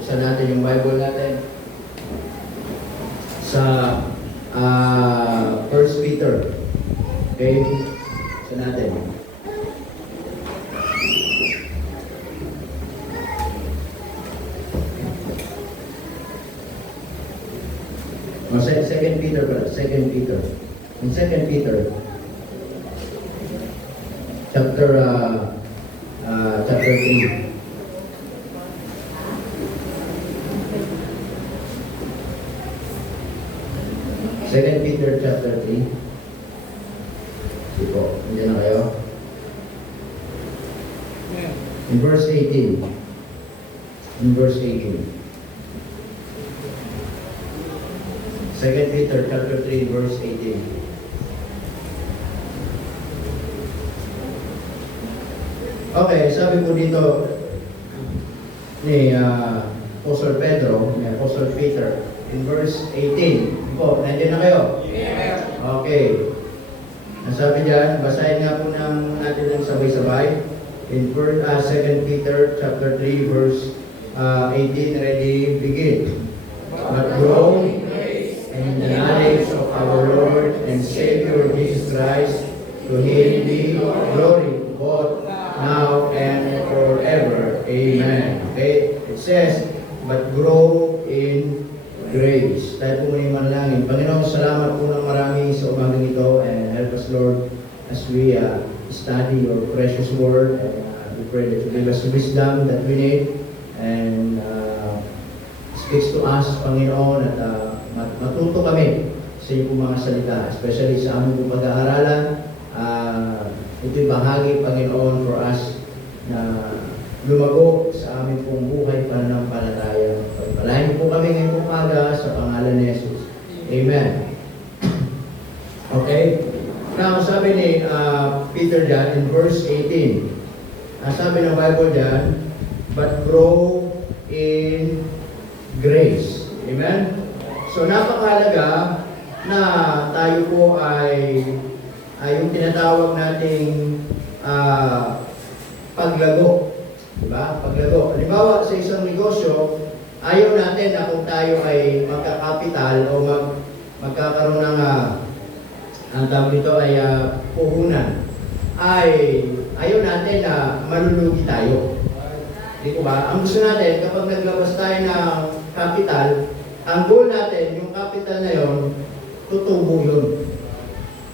buksan natin yung Bible natin sa 1 Peter. Okay? Buksan natin. Second Peter pala. Second Peter. In Second Peter, chapter 3. Second Peter chapter 3. Sige po, nandiyan na kayo. In verse 18. In verse 18. Second Peter chapter 3, verse 18. Okay, sabi po dito ni Apostle Pedro, ni Apostle Peter, in verse 18. Po, nandiyan na kayo? Yes. Okay. Ang sabi diyan, basahin nga po natin ng sabay-sabay. In 2 Peter chapter 3, verse 18, ready, begin. But grow in the knowledge of our Lord and Savior Jesus Christ, to Him be glory both now and forever. Amen. Okay? It says, but grow in grace. Tayo po muna manalangin. Panginoon, salamat po ng marami sa umagang ito, and help us, Lord, as we study your precious word. And we pray that you give us wisdom that we need, and speaks to us, Panginoon, at matuto kami sa iyong mga salita, especially sa aming pag-aaralan. Ito'y bahagi, Panginoon, for us na lumago sa aming pong buhay pananampalataya. Pagpalain po kami ngayong umaga sa pangalan ni Jesus. Amen. Okay? Now, sabi ni Peter dyan in verse 18, sabi ng Bible dyan, but grow in grace. Amen? So, napakahalaga na tayo po ay yung tinatawag nating paglago. Diba? Paglago. Halimbawa, sa isang negosyo, ayaw natin na kung tayo ay magkakapital o magkakaroon ng ang tawag dito ay puhunan, ay ayaw natin na malulugi tayo. Di ko ba? Ang gusto natin, kapag naglabas tayo ng capital, ang goal natin, yung capital na yon, tutubo yun.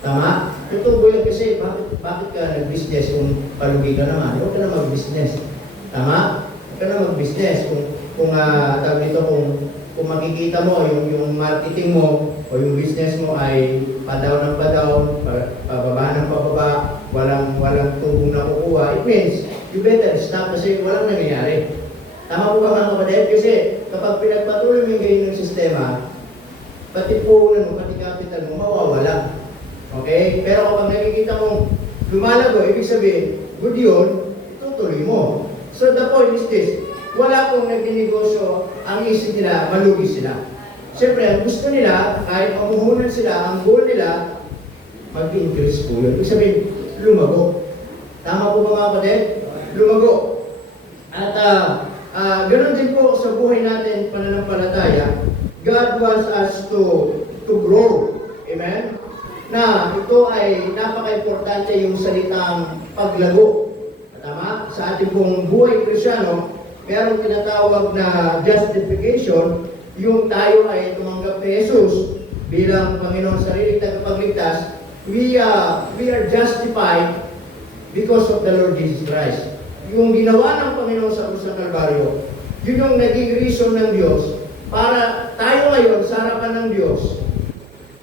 Tama? Tutubo yun kasi bakit ka nag-business kung palugi ka naman? Huwag ka na mag-business. Tama? Huwag ka na mag-business. Kung makikita mo, yung marketing mo o yung business mo ay padaw ng padaw, pababa ng pababa, walang tubong na kukuha, it means you better stop kasi walang nangyayari. Tama po ba mga kapatid? Kasi kapag pinagpatuloy mo yung ganyan ng sistema, pati puhunan mo, pati capital mo, mawawala. Okay? Pero kapag nakikita mong lumalago, ibig sabihin, good yun, itutuloy mo. So the point is this, wala pong nagdinegosyo, ang isip nila, malugi sila. Siyempre, ang gusto nila, kahit mamuhunan sila, ang goal nila, mag-increase po yun. Ibig sabihin, lumago. Tama po ba mga kapatid? Lumago. At ganun din po sa buhay natin, pananampalataya, God wants us to grow. Amen? Na ito ay napaka-importante yung salitang paglago. Tama? Sa ating pong buhay Kristyano, merong tinatawag na justification, yung tayo ay tumanggap kay Jesus bilang Panginoon sariling tagapagligtas. We are justified because of the Lord Jesus Christ. Yung ginawa ng Panginoon sa krus ng Kalbaryo, yun yung naging reason ng Diyos para tayo ngayon sa harapan ng Diyos,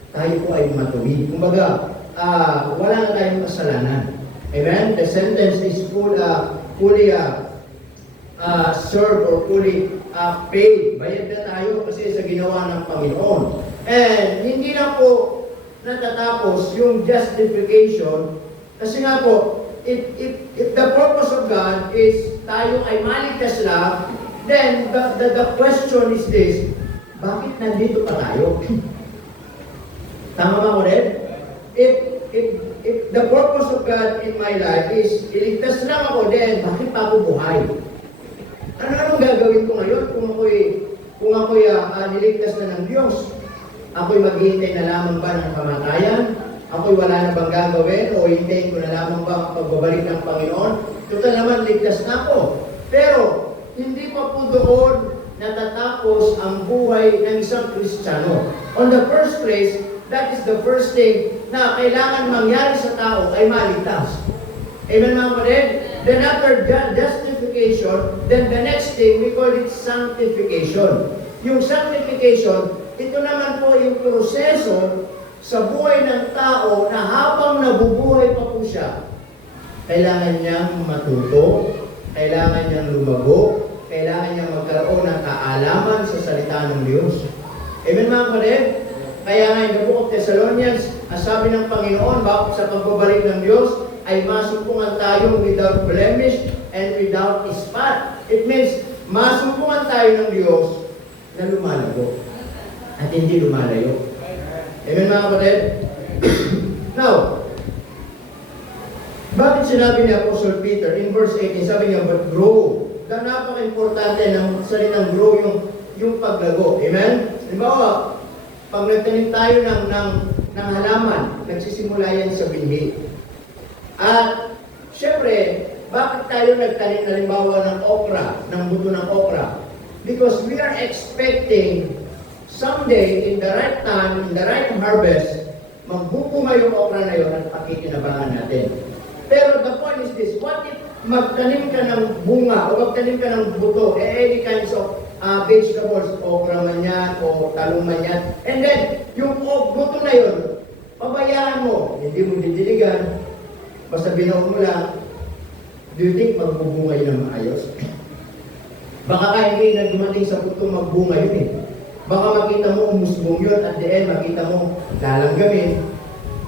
tayo po ay matuwid. Kumbaga, wala na tayong kasalanan. Amen? The sentence is fully served or fully paid. Bayad na tayo kasi sa ginawa ng Panginoon. And hindi na po natatapos yung justification kasi nga po, if the purpose of God is tayo ay maligtas lang, then the question is this, bakit nandito pa tayo? Tama ba ulit? If the purpose of God in my life is iligtas lang ako, then bakit pa ako buhay? Anong gagawin ko ngayon kung ako'y niligtas na ng Diyos? Ako'y maghihintay na lamang ba ng kamatayan? Ako'y wala na bang gagawin? O hintayin ko na lamang ba ang pagbabalik ng Panginoon? Total naman, ligtas na ako. Pero, hindi pa po doon natatapos ang buhay ng isang Kristiyano. On the first place, that is the first thing na kailangan mangyari sa tao ay maligtas. Amen mga kapatid? Then after justification, then the next thing, we call it sanctification. Yung sanctification, ito naman po yung proseso sa buhay ng tao na habang nabubuhay pa po siya, kailangan niyang matuto, kailangan niyang lumago, kailangan niyang magkaroon ng kaalaman sa salita ng Diyos. Amen mga kapatid? Kaya nga in the book of Thessalonians, ang sabi ng Panginoon, bakit sa pagbabalik ng Diyos, ay masumpungan tayong without blemish and without spot. It means, masumpungan tayo ng Diyos na lumalago at hindi lumalayo. Amen mga kapatid? Now, bakit sinabi ni Apostle Peter in verse 18, sabi niya, but grow. Dahil napaka-importante ng salitang grow yung paglago. Amen? Halimbawa, pag nagtanim tayo ng halaman, nagsisimula yan sa binhi. At, syempre, bakit tayo nagtanim halimbawa ng okra, ng buto ng okra? Because we are expecting someday, in the right time, in the right harvest, magbubunga yung okra na yun at pakikinabangan natin. Pero the point is this, what if magtanim ka ng bunga o magtanim ka ng buto, any kinds of vegetables, okra man yan o talong man yan, and then, yung buto na yun, pabayaan mo, hindi mo didiligan, basta binaw mo lang, do you think magbubunga yun ng maayos? Baka kahit hindi na dumating sa buto magbunga yun eh. Baka makita mo umusbong yun, at the end, makita mo lalanggamin,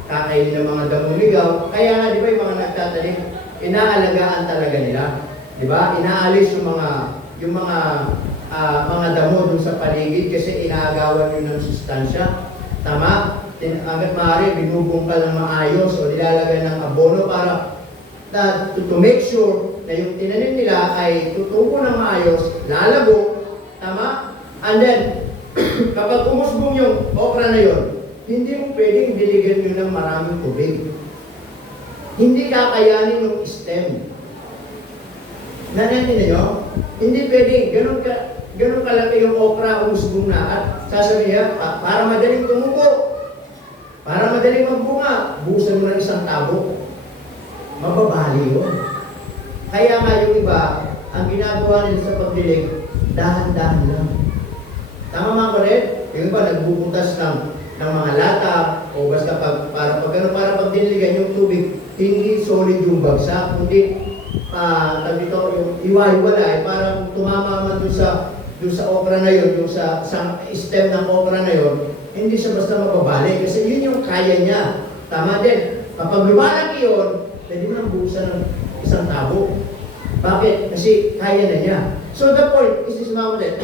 kakainin ng mga damong ligaw. Kaya nga, di ba, yung mga nagtatanim, inaalagaan talaga nila. Di ba? Inaalis yung mga damo dun sa paligid kasi inaagawan yun ng sustansya. Tama? Hanggat maaari, binubungkal ng maayos o nilalagay ng abono para to make sure na yung tinanim nila ay tutubo ng maayos, lalago. Tama? And then, kapag umusbong yung okra na yun, hindi mo pwedeng diligyan nyo ng maraming tubig. Hindi kakayanin yung stem. Nanantin nyo? Hindi pwedeng, ganun kalaki yung okra, umusbong na, at sasabihin niya, para madaling tumubo, para madaling magbunga, buhusan mo ng isang tabo. Mababali yun. Kaya nga yung iba, ang ginagawa nila sa pagdilig, dahan-dahan lang. Tama mga kulit? Yung iba, nagbubutas ng mga lata, o basta para pag diligan yung tubig, hindi solid yung bagsak, kundi yung iwa-iwala, parang tumama man dun sa okra na yun, yung sa stem ng okra na yun, hindi siya basta mababali, kasi yun yung kaya niya. Tama din. Kapag lumalaki yun, pwede mo nang buhusan ng isang tabo. Bakit? Kasi kaya na niya. So the point is mga kapatid,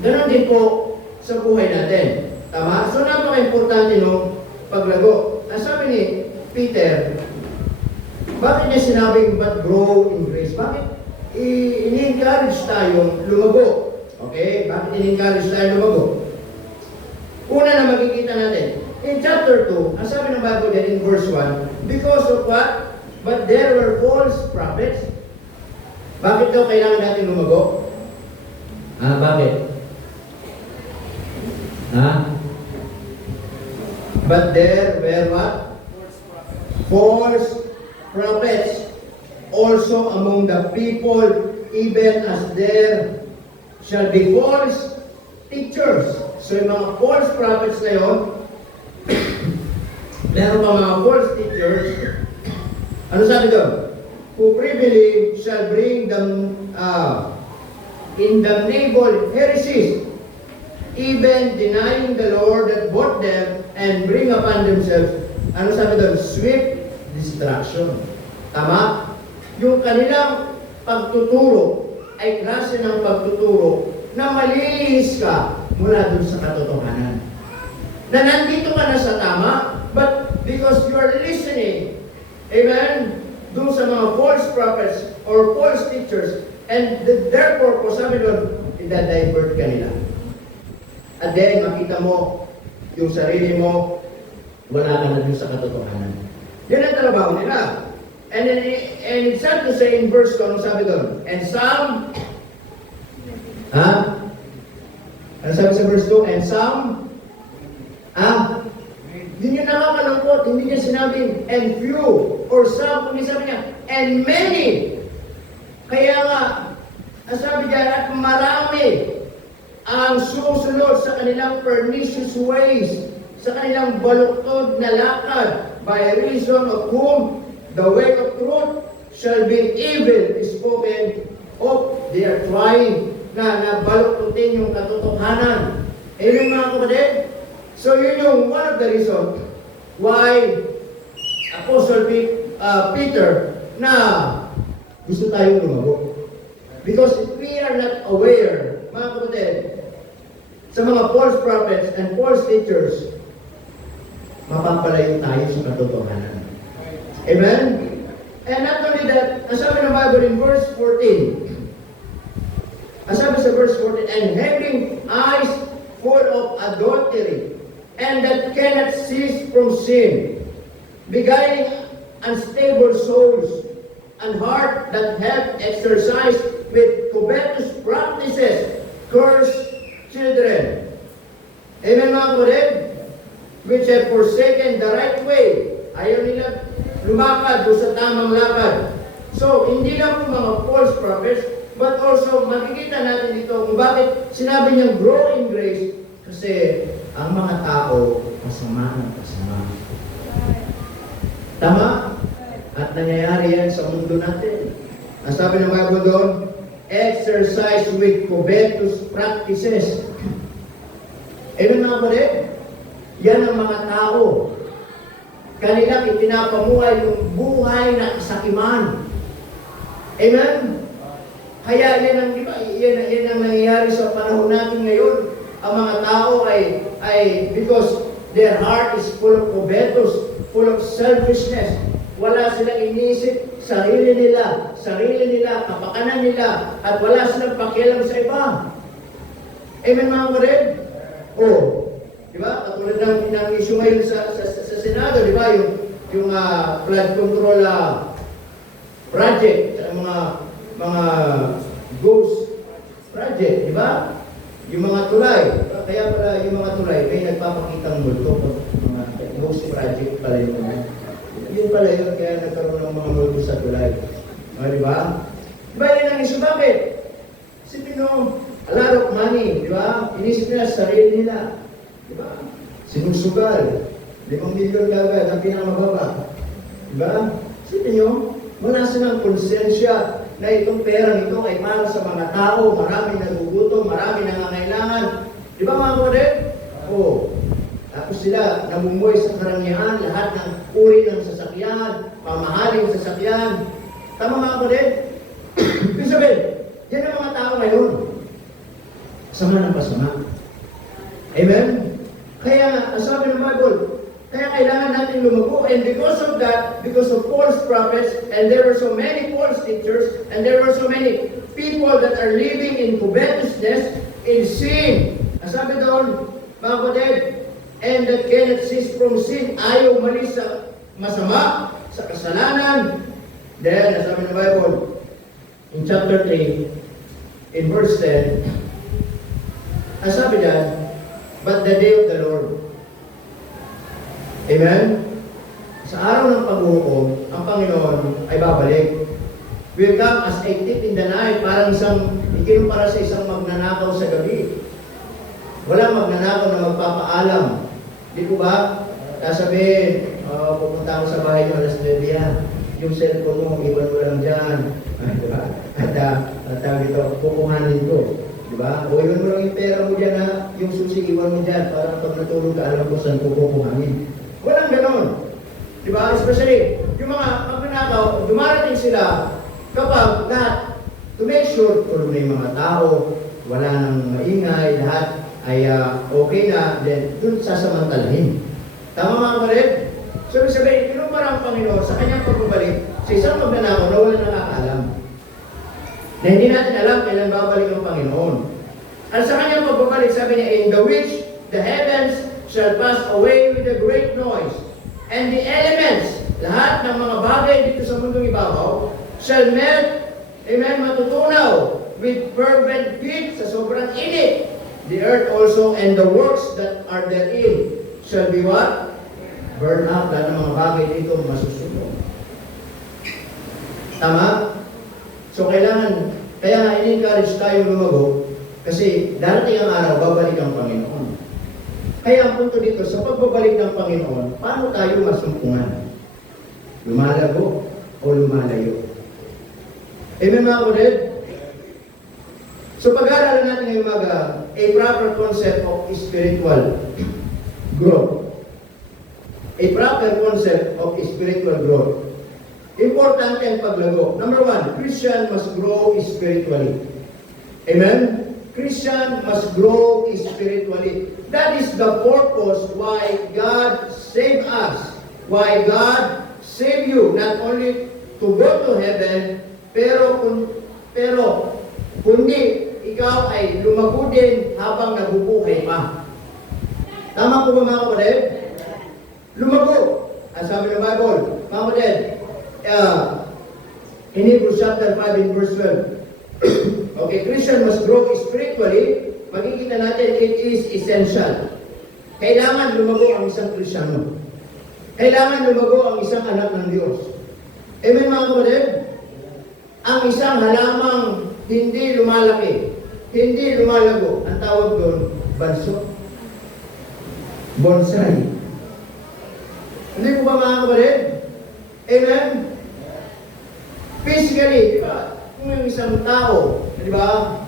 ganon din po sa buhay natin. Tama? So napaka-importante nung paglago. Ang sabi ni Peter, bakit niya sinabing but grow in grace? Bakit ini-encourage tayong lumago? Okay? Bakit ini-encourage tayong lumago? Una na makikita natin, in chapter 2, ang sabi ng Bible din in verse 1, because of what? But there were false prophets. Bakit daw kailangan natin lumago? Bakit? But there were what? False prophets also among the people, even as there shall be false teachers. So yung mga false prophets na yun, meron pa mga false teachers. Ano sabi doon? Who privily shall bring them indamnable heresies, even denying the Lord that bought them, and bring upon themselves, ano sabi doon? Swift destruction. Tama? Yung kanilang pagtuturo ay klase ng pagtuturo na malilihis ka mula dun sa katotohanan. Na nandito ka na sa tama, but because you are listening, amen, dun sa mga false prophets or false teachers, And therefore, kung sabi doon, i-divert ka nila. At then, makita mo, yung sarili mo, wala ka na dun sa katotohanan. Yan ang trabaho nila. And then, and it's sad to say in verse 2, ano sabi doon? And some, ano sabi sa verse 2? And some, yun yung nakakalungkot, hindi niya sinabing, and few, or some, kundi sabi niya, and many. Kaya nga, ang sabi niya, at marami ang sumusunod sa kanilang pernicious ways, sa kanilang baluktod na lakad, by reason of whom the way of truth shall be evil spoken of. They are trying na baluktutin yung katotohanan. Yung mga kapatid, so yun yung one of the reasons why Apostle Peter na gusto tayong lumago. Because if we are not aware, mga kapatid, sa mga false prophets and false teachers, mapapalayo tayo sa katotohanan. Amen? And not only that, ang sabi ng Bible in verse 14, ang sabi sa verse 14, and having eyes full of adultery, and that cannot cease from sin, beguiling unstable souls, and heart that have exercised with covetous practices, curse children. Amen, mga kapatid? Which have forsaken the right way. Ayaw nila lumakad doon sa tamang lakad. So, hindi lang po mga false prophets, but also makikita natin dito kung bakit sinabi niyang grow in grace. Kasi ang mga tao, masama ng kasama. Tama? At nangyayari yan sa mundo natin. Ang sabi ng Bible doon, exercise with covetous practices. Amen, mga kapatid? Yan ang mga tao. Kanilang ipinapamuhay yung buhay na kasakiman. Amen? Kaya yan ang, yan ang nangyayari sa panahon natin ngayon. Ang mga tao ay because their heart is full of covetous, full of selfishness. Wala silang inisip sarili nila, kapakanan nila, at wala silang pakialam sa iba. Amen, mga kapatid? Di ba? Katulad ng issue ngayon sa Senado, di ba? Yung flood control project, mga ghost project, di ba? Yung mga tulay. Kaya pala yung mga tulay, may nagpapakitang multo. Mga ghost project pala yun. Yun pala yun, kaya nagkaroon ng mga multo sa tulay. Di ba? Di ba yun ang issue? Bakit? Isipin nyo, a lot of money, di ba? Inisip nila sa sarili nila. Di ba? Sinusugal. 5 milyon kagad ang pinakamababa. Di ba? Isipin nyo, wala silang konsensya na itong pera nito ay para sa mga tao, marami nagugutom, marami nangangailangan. Di ba, mga kapatid? Tapos sila namumuhay sa karangyaan, lahat ng uri ng sasakyan, pamahaling sasakyan. Tama, mga kapatid? Ibig sabihin, yan ang mga tao ngayon. Sama ng pasama. Amen? Kaya, ang sabi ng Bible, kaya kailangan natin lumago. And because of that, because of false prophets, and there were so many false teachers, and there were so many people that are living in covetousness, in sin. Ang sabi doon, mga kapatid, and that cannot cease from sin. Ayaw malis sa masama, sa kasalanan. Then, ang sabi ng Bible, in chapter 3, in verse 10, ang sabi dyan, but the day of the Lord. Amen? Sa araw ng paghuhukom, ang Panginoon ay babalik. Will come as a thief in the night, parang ikinumpara sa isang magnanakaw sa gabi. Walang magnanakaw na magpapaalam. Di po ba? Sasabihin, pupunta ako sa bahay niyo alas 9 yan. Yung cellphone mo, iwan mo lang dyan. Diba? At tawag ito, kukuhanin ko. Diba? O iwan mo lang yung pera mo dyan, ha? Yung susi, iwan mo dyan. Para pag natulog ka, alam ko saan kukuhanin. Walang ganon. Diba? Especially, yung mga magnanakaw, dumarating sila kapag lahat, to make sure, tulog na yung mga tao, wala nang maingay, lahat ay okay na, then dun sasamantalahin. Tama, mga kapatid? So, sabihin, kinumpara ang Panginoon sa kanyang pagbabalik sa isang magnanakaw na wala nakakaalam. na hindi natin alam kailan babalik ang Panginoon. At sa kanyang pagbabalik, sabi niya, in the which the heavens shall pass away with a great noise, and the elements, lahat ng mga bagay dito sa mundong ibabaw, shall melt, amen, matutunaw, with fervent heat, sa sobrang init. The earth also and the works that are therein shall be what? Burn up. Lahat ng mga bagay dito masusunog. Tama? So kailangan, kaya nga in-encourage tayo lumago, kasi darating ang araw, babalik ang Panginoon. Kaya ang punto dito, sa pagbabalik ng Panginoon, paano tayo masumpungan? Lumalago o lumalayo? Amen mga kapatid? So pag-aaralan natin ngayong umaga, a proper concept of spiritual growth. A proper concept of spiritual growth. Importante ang paglago. Number one, Christian must grow spiritually. Amen? Christian must grow spiritually. That is the purpose why God saved us. Why God saved you. Not only to go to heaven, pero kundi ikaw ay lumago din habang nabubuhay pa. Tama po ba mga kapatid? Lumago. Ang sabi ng Bible, mga kapatid, in Hebrews chapter 5 in verse 12. Okay, Christian must grow spiritually. Makikita natin, it is essential. Kailangan lumago ang isang Kristiyano. Kailangan lumago ang isang anak ng Diyos. Amen mga kapatid? Ang isang halamang hindi lumalaki, hindi lumalago, ang tawag doon, banso. Bonsai. Hindi po ba mga kapatid? Amen? Physically, di ba? Kung yung isang tao, di ba?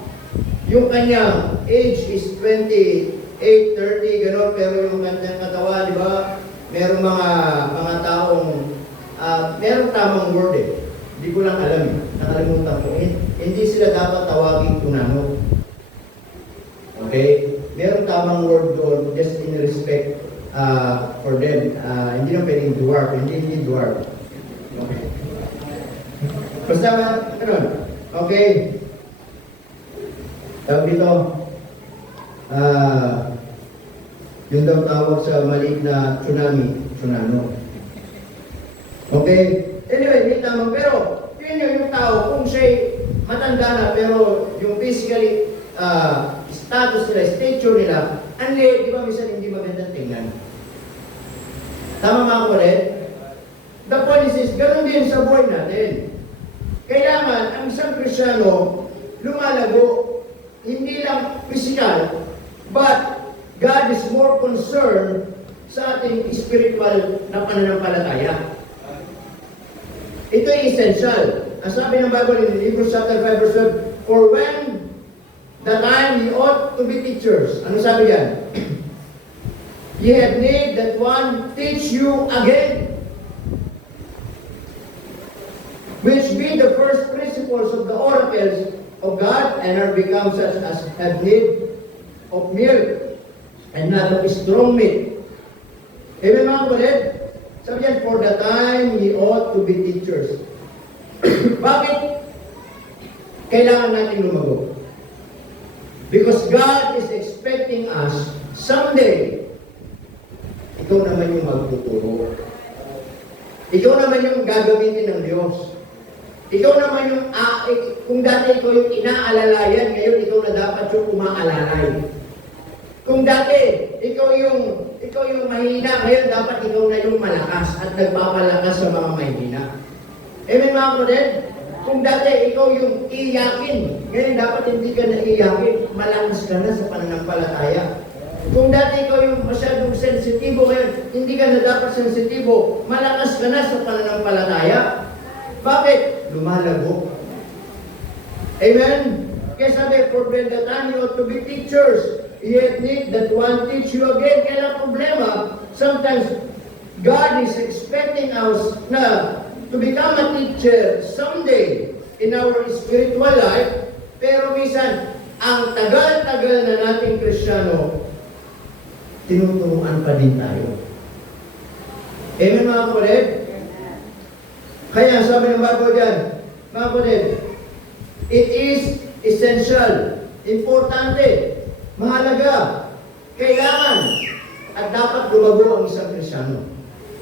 Yung kanyang age is 28, 30, gano'n, pero yung kanyang katawan, di ba? Merong mga taong, merong tamang word eh. Hindi ko lang alam eh. Nakalimutan ko. Hindi sila dapat tawagin tunano. Okay? Merong tamang word doon, just in respect for them. Hindi na pwedeng dwarf. Hindi dwarf. Okay. Basta ganun. Okay. Tawag dito, yun daw tawag sa maliit na tsunami. Okay? Anyway, may tamang, pero yun yung tao, kung siya'y matanda na, pero yung physically status nila, stature nila, di ba minsan hindi magandang tingnan? Tama mga kapatid? The point is, ganun din sa buhay natin. Kailangan, ang isang Kristiyano, lumalago, hindi lang physical, but God is more concerned sa ating spiritual na pananampalataya. Ito ay essential. Ang sabi ng Bible in Hebrews chapter 5 verse 12, for when the time ye ought to be teachers. Ano sabi yan? Ye have need that one teach you again, which be the first principles of the oracles of God, and are become such as have need of milk, and not of strong meat. Amen mga kapatid? Sabi yan, for the time ye ought to be teachers. Bakit kailangan natin lumago? Because God is expecting us someday, ikaw naman yung magtuturo. Ikaw naman yung gagamitin ng Diyos. Ikaw naman yung, kung dati ikaw yung inaalalayan, ngayon ikaw na dapat yung umaalalay. Kung dati, ikaw yung mahina, ngayon dapat ikaw na yung malakas at nagpapalakas sa mga mahina. Amen mga kapatid? Kung dati ikaw yung iyakin, ngayon dapat hindi ka na iyakin, malakas ka na sa pananampalataya. Kung dati ikaw yung masyadong sensitibo, ngayon hindi ka na dapat sensitibo, malakas ka na sa pananampalataya. Bakit? Lumalago. Amen? Kaya sabi, for the time you ought to be teachers, yet need that one teach you again. Kaya ang problema, sometimes God is expecting us na to become a teacher someday in our spiritual life, pero minsan, ang tagal-tagal na nating Kristiyano, tinuturuan pa din tayo. Amen mga kapatid? Kaya sabi ng Bible dyan, mga kapatid, It is essential. Importante. Mahalaga. Kailangan. At dapat lumago ang isang Kristyano.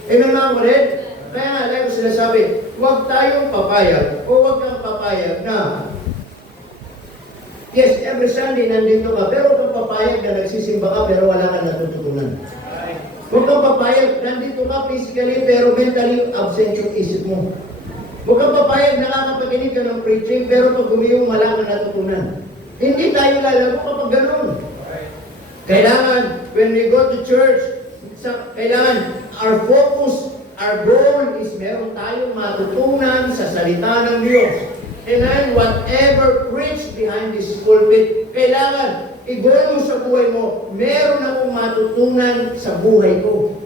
Amen mga kapatid? Kaya nga, like ko sinasabi, huwag tayong papayag o huwag kang papayag na yes, every Sunday nandito ka, pero kung papayag na nagsisimba ka, pero wala kang natututunan. Huwag kang papayag, nandito ka physically, pero mentally absent yung isip mo. Huwag kang papayag, nakakapakinig ka ng preaching, pero pag gumiyong wala kang natutunan. Hindi tayo lalago kapag ganun. Kailangan, when we go to church, kailangan, our focus, our goal is meron tayong matutunan sa salita ng Diyos. And then, whatever preached behind this pulpit, kailangan, i-goal mo sa buhay mo, meron akong matutunan sa buhay ko.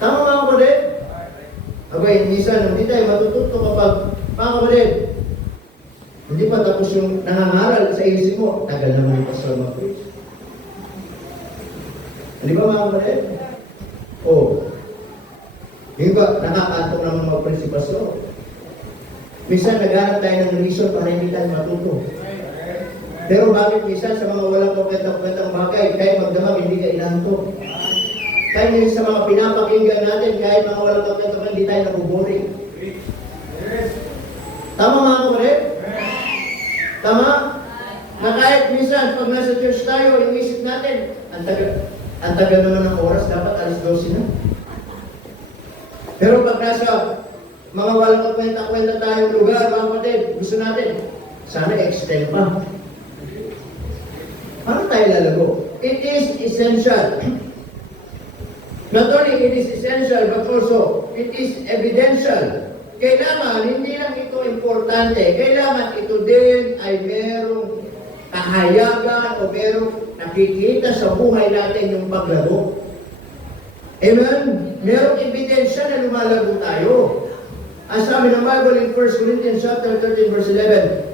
Tama mga kapatid? Okay, minsan, hindi tayo matututo kapag, mga kapatid, hindi pa tapos yung nangangaral sa isip mo, tagal naman yung pastor mag-preach. Hindi ba mga kapatid? Hindi ba, nakakantok naman mag-preach si pastor? Minsan naghanap tayo ng reason para hindi tayo matuto. Pero bakit minsan sa mga walang kwentang bagay, kahit magdamag, hindi ka inantok. Kahit minsan sa mga pinapakinggan natin, kahit mga walang kwentang hindi tayo nabuboring. Tama mga kapatid? Tama? Na kahit minsan, pag nasa church tayo, yung isip natin, ang tagal naman ng oras, dapat alas 12 na. Pero pag nasa mga walang kwenta-kwenta tayong lugar, mga kapatid, gusto natin, sana extend pa. Paano tayo lalago? It is essential. Not only it is essential, but also it is evidential. Kailangan, hindi lang ito importante, kailangan ito din ay merong kahayagan o merong nakikita sa buhay natin yung paglago. Amen? Merong ebidensya na lumalago tayo. Ang sabi ng Bible in 1 Corinthians chapter 13, verse 11,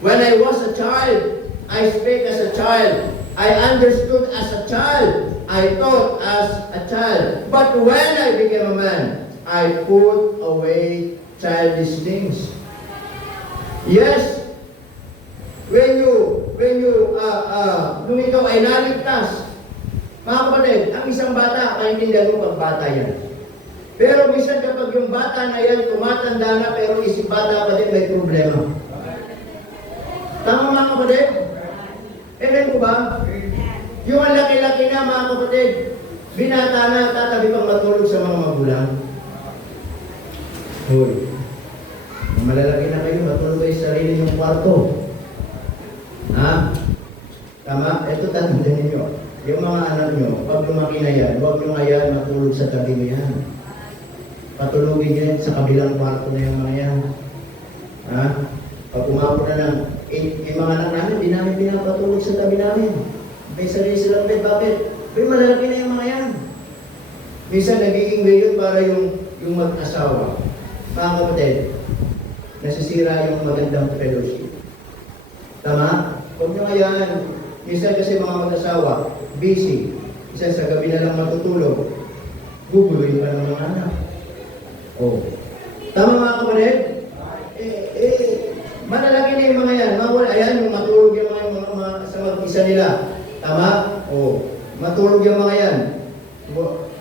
when I was a child, I spake as a child. I understood as a child. I thought as a child. But when I became a man, I put away childish things. Yes, when ikaw ay naligtas, mga kapatid, ang isang bata, maintindihan mo pag bata yan. Pero minsan kapag yung bata na yan, tumatanda na, pero isip bata pa din may problema. Tama mga kapatid? Amen po ba? Yung ang laki-laki na mga kapatid, binata na, tatabi pang matulog sa mga magulang. Hoy, malalaki na kayo, matulog kayo sa sarili ng kwarto. Ha? Tama? Ito tandaan ninyo. Yung mga anak nyo, pag lumaki na yan, huwag nyo nga yan matulog sa tabi mo yan. Patulogin yan sa kabilang kwarto na yung mga yan. Ha? Pag umapon na ng, yung mga anak namin, di namin pinapatulog sa tabi namin. May sarili silang bed, bakit? Pero malalaki na yung mga yan. Minsan nagiging ngayon para yung mag-asawa. Mga kapatid, nasisira yung magandang fellowship. Tama? Huwag nyo nga yan. Minsan kasi mga mag-asawa, busy. Minsan sa gabi na lang matutulog. Guguluhin pa ng mga anak. Tama mga kapatid? Malalaki na yung mga yan. Ayan, yung matulog yung mga sa mag-isa nila. Tama? Matulog yung mga yan.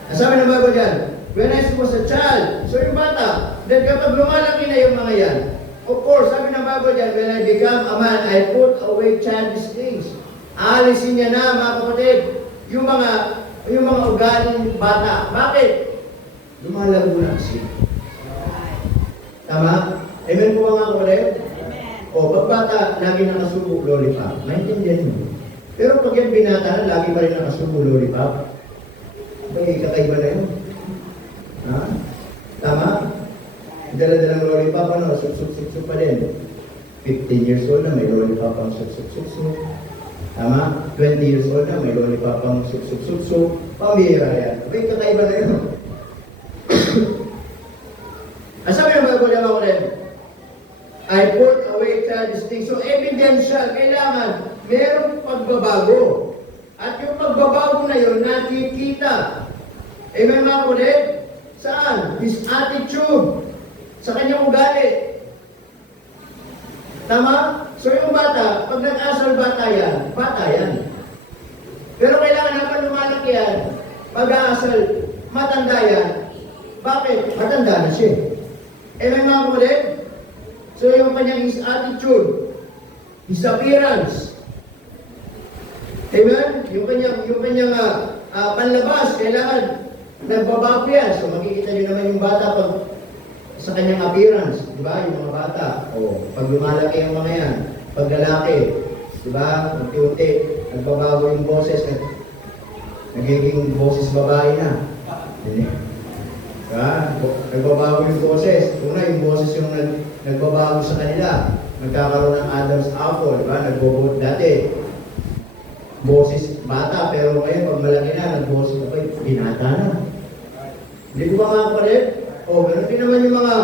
Ang sabi ng Bible yan, when I was a child, so yung bata, then kapag lumalaki na yung mga yan, of course, sabi ng Bible yan, when I become a man, I put away childish things. Aalisin niya na, mga kapatid, yung mga ugaling bata. Bakit? Lumalago na kasi. Tama? Amen po mga kapatid? Pag bata, lagi nakasubo, lollipop. Maintindihan mo. Pero pag yung binata na, lagi pa rin nakasubo, lollipop. May kakaiba na yun. Ha? Tama? Dala-dalang lollipop, sup-sup-sup pa din. 15 years old na, may lollipop ang sup-sup-sup-sup. Tama? 20 years old na, may lollipop ang sup-sup-sup-sup. Pambihira yan. May kakaiba na yun. Ang sabi ng Bible naman ko rin, I put away childish things. So, evidential, kailangan, merong pagbabago. At yung pagbabago na yun, nakikita. Amen mga kapatid? Saan? His attitude. Sa kanyang ugali. Tama? So yung bata, pag nag-asal bata yan. Pero kailangan naman lumalaki yan, mag-aasal, matanda yan. Bakit? Matanda na siya. May mga kulit? So yung kanyang his attitude, his appearance, amen? Yung kanyang panlabas, kailangan nagbabago yan. So makikita nyo naman yung bata pag sa kanyang appearance, di ba? Yung mga bata. O, pag lumalaki yung mga yan, pag lalaki, di ba? Unti-unti, nagbabago yung boses, nagiging boses babae na. Diba? Nagbabago yung boses. Una, yung boses yung nagbabago sa kanila. Nagkakaroon ng Adam's apple, di ba? Nagbobot dati. Boses bata, pero ngayon, pag malaki na, nagboses ako, binata na. Hindi ko ba mga kapalit? O, meron din naman yung mga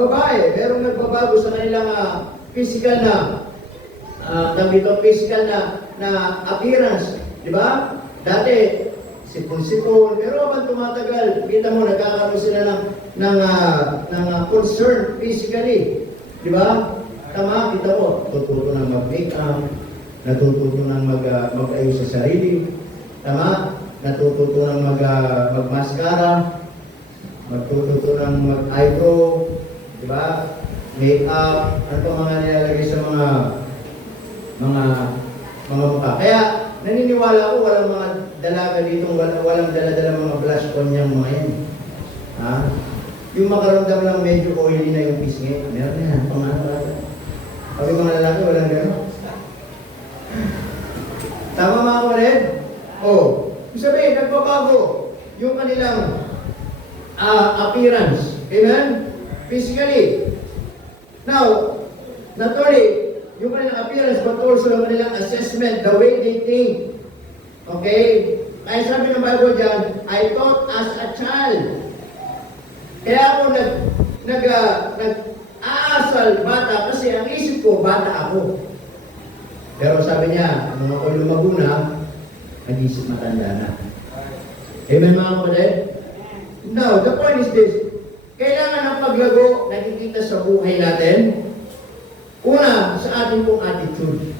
babae, merong nagbabago sa kanilang physical physical na appearance. Di ba? Dati, sipon-sipon, pero habang tumatagal, kita mo, nagkakaroon sila ng concern physically. Di ba? Tama, kita mo, tututo ng mag-make-up, natututo ng mag-ayos sa sarili. Tama? Natututo ng mag-mascara, matututo ng mag-eyebrow, di ba? Make-up, ano pa mga nilalagay sa mga mukha. Kaya, naniniwala ko walang mga dalaga dito, walang dala-dala mga blush on yung mga yan. Ha? Yung makaramdam lang medyo oily na yung pisngi, meron yan, pang-ano. Pag mga lalaki, walang gano'n. Tama mga kulit? Sabihin, nagbabago yung kanilang appearance. Amen? Physically. Now, not only yung kanilang appearance, but also yung kanilang assessment, the way they think. Okay? Kaya sabi ng Bible dyan, I thought as a child. Kaya ako nag-aasal bata kasi ang isip ko, bata ako. Pero sabi niya, nung ako lumago na, nag-isip matanda na. Amen mga kapatid? Now, the point is this. Kailangan ng paglago nakikita sa buhay natin. Una, sa ating pong attitude.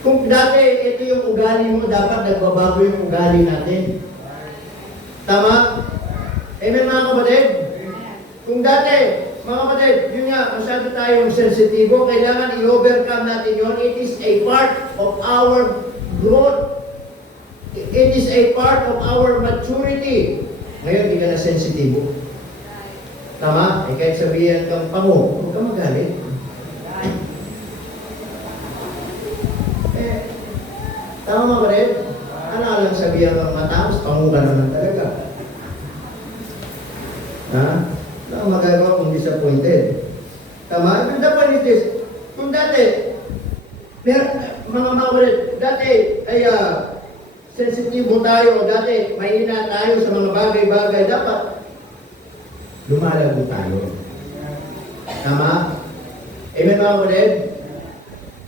Kung dati ito yung ugali mo, dapat nagbabago yung ugali natin. Tama? Amen mga kapatid? Kung dati, mga kapatid, yun nga, masyado tayong sensitibo, kailangan i-overcome natin yun. It is a part of our growth. It is a part of our maturity. Ngayon, hindi ka na sensitibo. Tama? Kahit sabihan kang pango, huwag ka magalit. Tama mga kapatid? Ano lang sabihan kang matapos, pango ka naman talaga. Ha? Ano magagawa kung disappointed? Tama? And the point is this, kung dati, mga kapatid, dati ay sensitibo tayo, dati mahina tayo sa mga bagay-bagay, dapat lumalago tayo. Tama? Amen mga kapatid?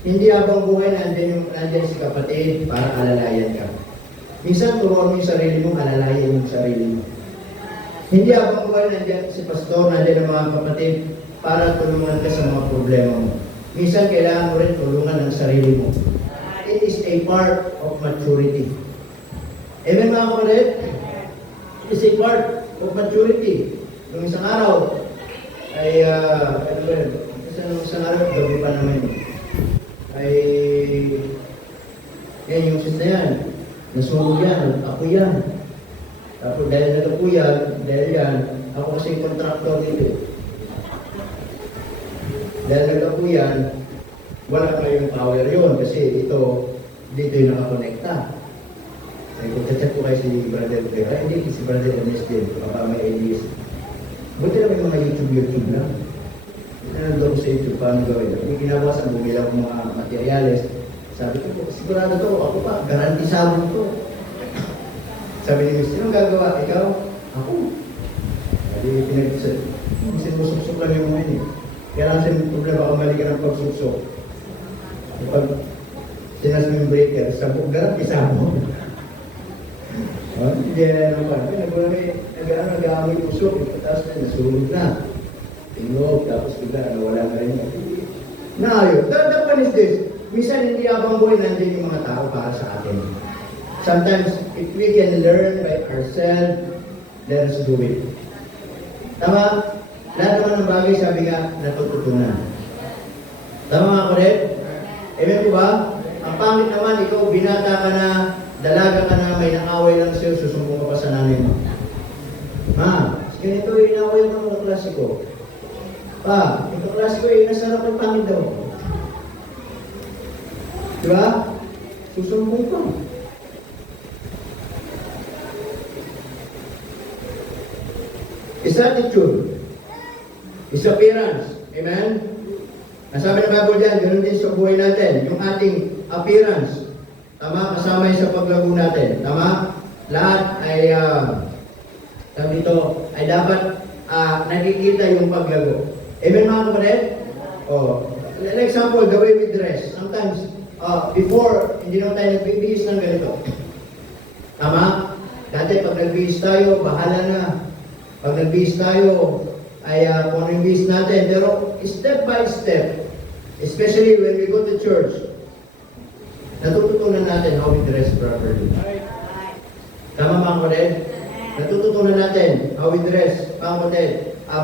Hindi habang buhay nandiyan si kapatid para alalayan ka. Minsan turuan mo yung sarili mo, alalayan yung sarili mo. Hindi habang buhay nandiyan si pastor, nandiyan ang mga kapatid para tulungan ka sa mga problema mo. Minsan kailangan mo rin tulungan ang sarili mo. It is a part of maturity. Amen mga kapatid? It is a part of maturity. Nung isang araw, ay, isang araw, gabi pa naman ay, yan yung sis na yan, nasunog yan, ako yan. Tapos dahil nag-ako yan, dahil yan, ako kasi contractor dito. Dahil nag-ako yan, wala pa yung power yun kasi ito, dito yung nakakonekta. Ay, kung chat ko kayo si Brother Vera, hindi si Brother Ernest din, baka may ideas. Buti lang yung mga YouTube lang. Nandun ko sa YouTube, paano gawin? Yung ginawasan, bumila ko mga materyales. Sabi ko, sigurado to, ako pa, garantisado to. Sabi ni Mr. Anong gagawa? Ikaw? Ako. Sabi, sinusuksok lang yung mga yun. Kaya lang siya problema kung mali ka ng pagsuksok. Pag sinas mo yung breaker, sabog garantisado. Hindi na naman. Nag-aamoy usok. Tapos na, nasulog na. Tingog, tapos bigla, wala na rin. Naayos. The point is this, minsan hindi habang buhay nandiyan yung mga tao para sa atin. Sometimes, if we can learn by ourselves, let us do it. Tama? Lahat naman ng bagay, sabi nga, natututunan. Tama nga ko rin? Amen po ba? Ang pangit naman, ikaw, binata ka na, dalaga ka na, may naaway lang sa'yo, susumbong ka pa sa nanay mo. Ma, ganito yung inaaway ng mga klase ko. Pa, ito klase ko, nasarap ang pangit daw. Diba? Susumbong ka. Is attitude. Is appearance. Amen? Nasabi ng Bible dyan, ganoon din sa buhay natin. Yung ating appearance. Tama? Kasama yun sa paglago natin. Tama? Lahat ay, dito, ay dapat nakikita yung paglago. Amen mga kapatid? Oh, an example, the way we dress. Sometimes, before, hindi naman tayo nagbibihis ng ganito. Tama? Dati pag nagbihis tayo, bahala na. Pag nagbihis tayo, ay kung ano yung bihis natin. Pero step by step, especially when we go to church, natututunan natin how we dress properly. Tama mga kapatid? Natututunan natin how we dress, mga kapatid,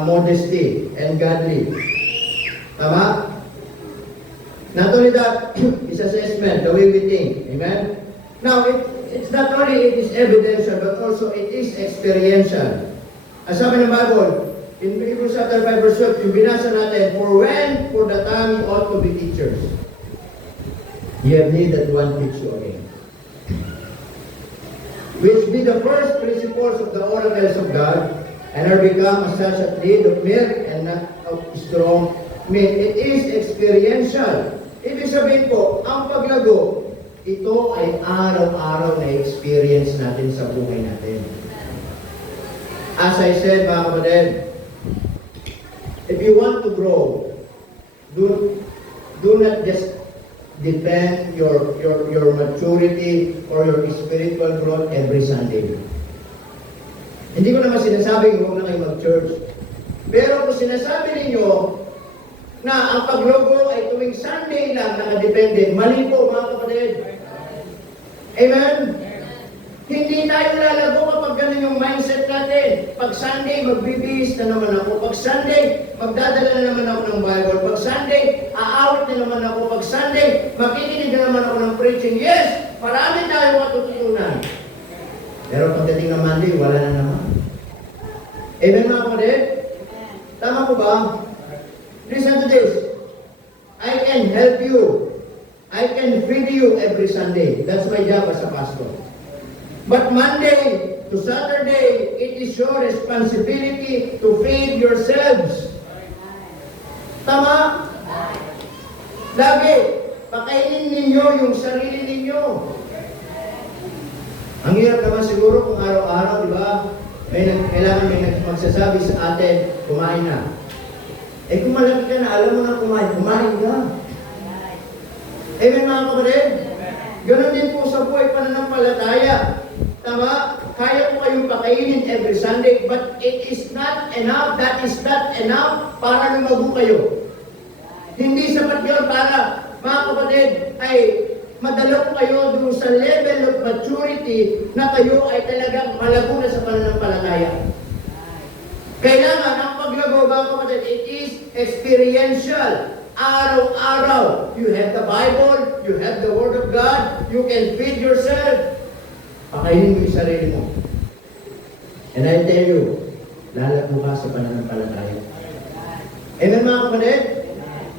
modesty and godly. Tama? Not only that, it's assessment, the way we think. Amen? Now, it's not only it is evidential, but also it is experiential. Ang sabi ng Bible, in Hebrews chapter 5 verse 12, yung binasa natin, for the time you ought to be teachers. You have need that one teach you again. Which be the first principles of the oracles of God, and are become as such at need of milk and not of strong meat. It is experiential. Ibig sabihin po, ang paglago, ito ay araw-araw na experience natin sa buhay natin. As I said, mga kapatid, if you want to grow, do not just depend your maturity or your spiritual growth every Sunday. Hindi ko naman sinasabing huwag na kayo mag-church. Pero kung sinasabi ninyo na ang paglogo ay tuwing Sunday lang nakadepende, mali po mga kapatid. Amen? Hindi tayo lalago kapag ganun yung mindset natin. Pag Sunday, magbibihis na naman ako. Pag Sunday, magdadala na naman ako ng Bible. Pag Sunday, aawit na naman ako. Pag Sunday, makikinig na naman ako ng preaching. Yes, marami tayo matutunan. Pero pagdating ng Monday, wala na naman. Amen mga kapatid? Tama ko ba? Listen to this. I can help you. I can feed you every Sunday. That's my job as a pastor. But Monday to Saturday, it is your responsibility to feed yourselves. Tama? Lagi, pakainin ninyo yung sarili ninyo. Ang hirap naman siguro kung araw-araw, di ba? Kailangan may magsasabi sa atin, kumain na. Eh kung malaki ka na, alam mo na kumain ka. Amen mga kapatid? Ganon din po sa buhay pananampalataya. Tama? Kaya ko kayong pakainin every Sunday, but it is not enough, that is not enough para lumago kayo. Hindi sapat yun para, mga kapatid, ay madala ko kayo doon sa level of maturity na kayo ay talagang malago na sa pananampalataya. Kailangan ang paglago, mga kapatid, it is experiential. Araw-araw, you have the Bible, you have the Word of God, you can feed yourself. Pakainin mo yung sarili mo. And I tell you, lalago ka sa pananampalataya. Amen mga kapatid?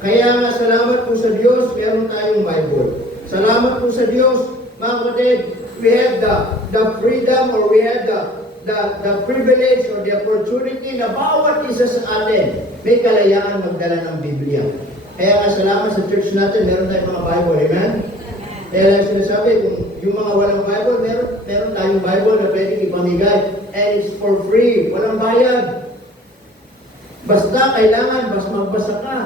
Kaya nga salamat po sa Diyos, meron tayong Bible. Salamat po sa Diyos, mga kapatid, we have the freedom or we have the privilege or the opportunity na bawat isa sa atin may kalayaan magdala ng Biblia. Kaya nga salamat sa church natin, meron tayong mga Bible. Amen? Kaya lang sinasabi, kung yung mga walang Bible, meron tayong Bible na pwedeng ipamigay. And it's for free. Walang bayad. Basta kailangan, magbasa ka.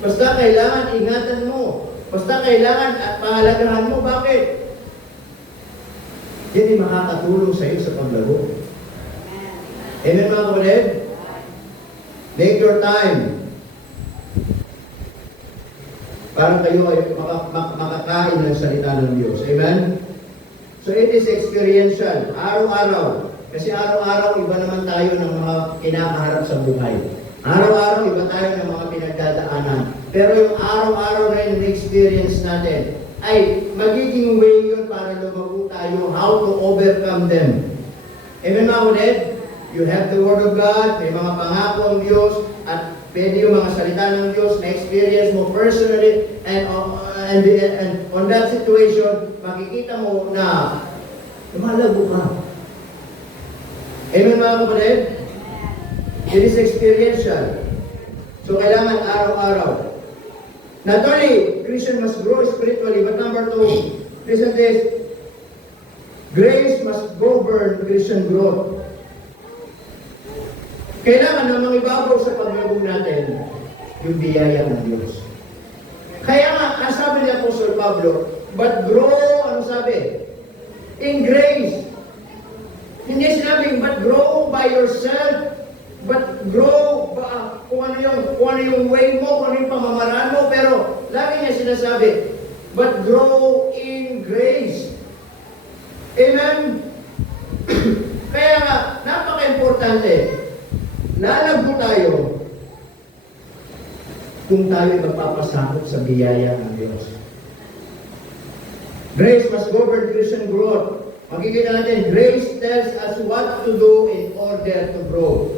Basta kailangan, ingatan mo. Basta kailangan at pahalagahan mo. Bakit? Yan ay makakatulong sa iyo sa paglago. Amen mga kapatid? Make your time. Para kayo ay makakain ng salita ng Diyos. Amen? So it is experiential. Araw-araw. Kasi araw-araw iba naman tayo ng mga kinakaharap sa buhay. Araw-araw iba tayo ng mga pinagdadaanan. Pero yung araw-araw na yung experience natin ay magiging way yun para lumago tayo how to overcome them. Amen mga kapatid? You have the Word of God, may mga pangako ang Diyos, at pwede yung mga salita ng Diyos na experience mo personally, and on that situation, makikita mo na lumalago ka. Amen mga kapatid? It is experiential. So kailangan araw-araw. Not only Christian must grow spiritually, but number two, listen to this, grace must govern Christian growth. Kailangan na mangibabaw sa paglago natin yung biyaya ng Diyos. Kaya nga, ang sabi ni Apostle Pablo, but grow, ano sabi? In grace. Hindi sinabing, but grow by yourself, but grow kung ano yung way mo, kung ano yung pamamaraan mo, pero lagi niya sinasabi, but grow in grace. Amen? Kaya nga, napaka-importante, lalago tayo kung tayo magpapasakop sa biyaya ng Diyos. Grace must govern Christian growth. Makikita natin, grace tells us what to do in order to grow.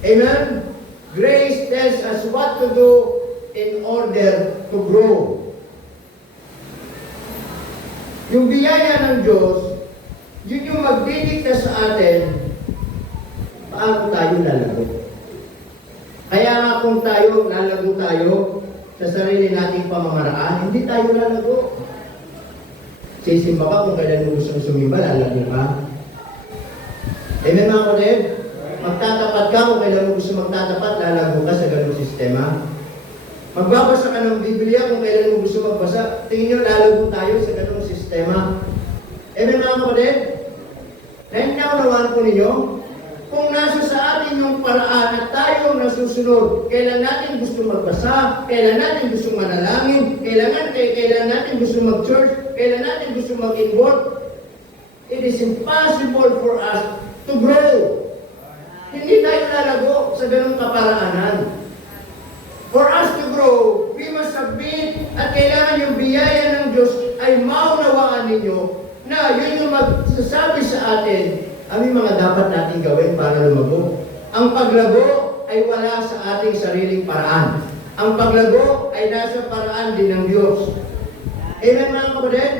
Amen? Grace tells us what to do in order to grow. Yung biyaya ng Diyos, yun yung magdidikta sa atin paano tayo lalago. Kaya nga kung tayo lalago tayo sa sarili nating pamamaraan, hindi tayo lalago. Sisimba ka kung kailan mo gusto sumimba, lalago ka. Amen mga kapatid? Magtatapat ka kung kailan mo gusto magtatapat, lalago ka sa ganung sistema. Magbabasa ka ng Biblia kung kailan mo gusto magbasa, tingin nyo lalago tayo sa ganung sistema. Amen mga kapatid? Naunawaan po ninyo, kung nasa sa atin yung paraan at tayo nasusunod, kailan natin gusto magbasa, kailan natin gusto manalangin, kailan natin gusto mag-church, kailan natin gusto mag-involve, it is impossible for us to grow. Hindi tayo lalago sa ganung kaparaanan. For us to grow, we must submit at kailangan yung biyaya ng Diyos ay maunawaan ninyo na yun yung magsasabi sa atin ang mga dapat natin gawin para lumago. Ang paglago ay wala sa ating sariling paraan. Ang paglago ay nasa paraan din ng Diyos. Amen mga kapatid?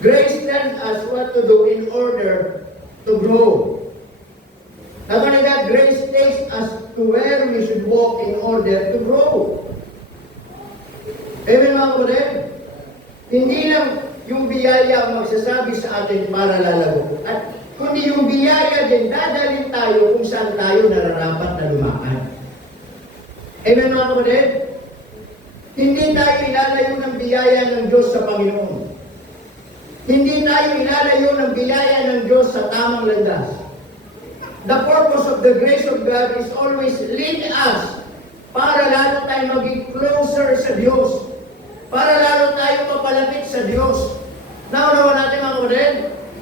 Grace tells us what to do in order to grow. Not only that, grace takes us to where we should walk in order to grow. Amen mga kapatid? Hindi lang yung biyaya ang magsasabi sa atin para lalago. At kundi yung biyaya din, dadalhin tayo kung saan tayo nararapat na lumakad. Amen mga kapatid? Hindi tayo ilalayo ng biyaya ng Diyos sa Panginoon. Hindi tayo ilalayo ng biyaya ng Diyos sa tamang landas. The purpose of the grace of God is always lead us para lalo tayo maging closer sa Diyos. Para lalo tayo papalapit sa Diyos. Naunawa natin mga kapatid,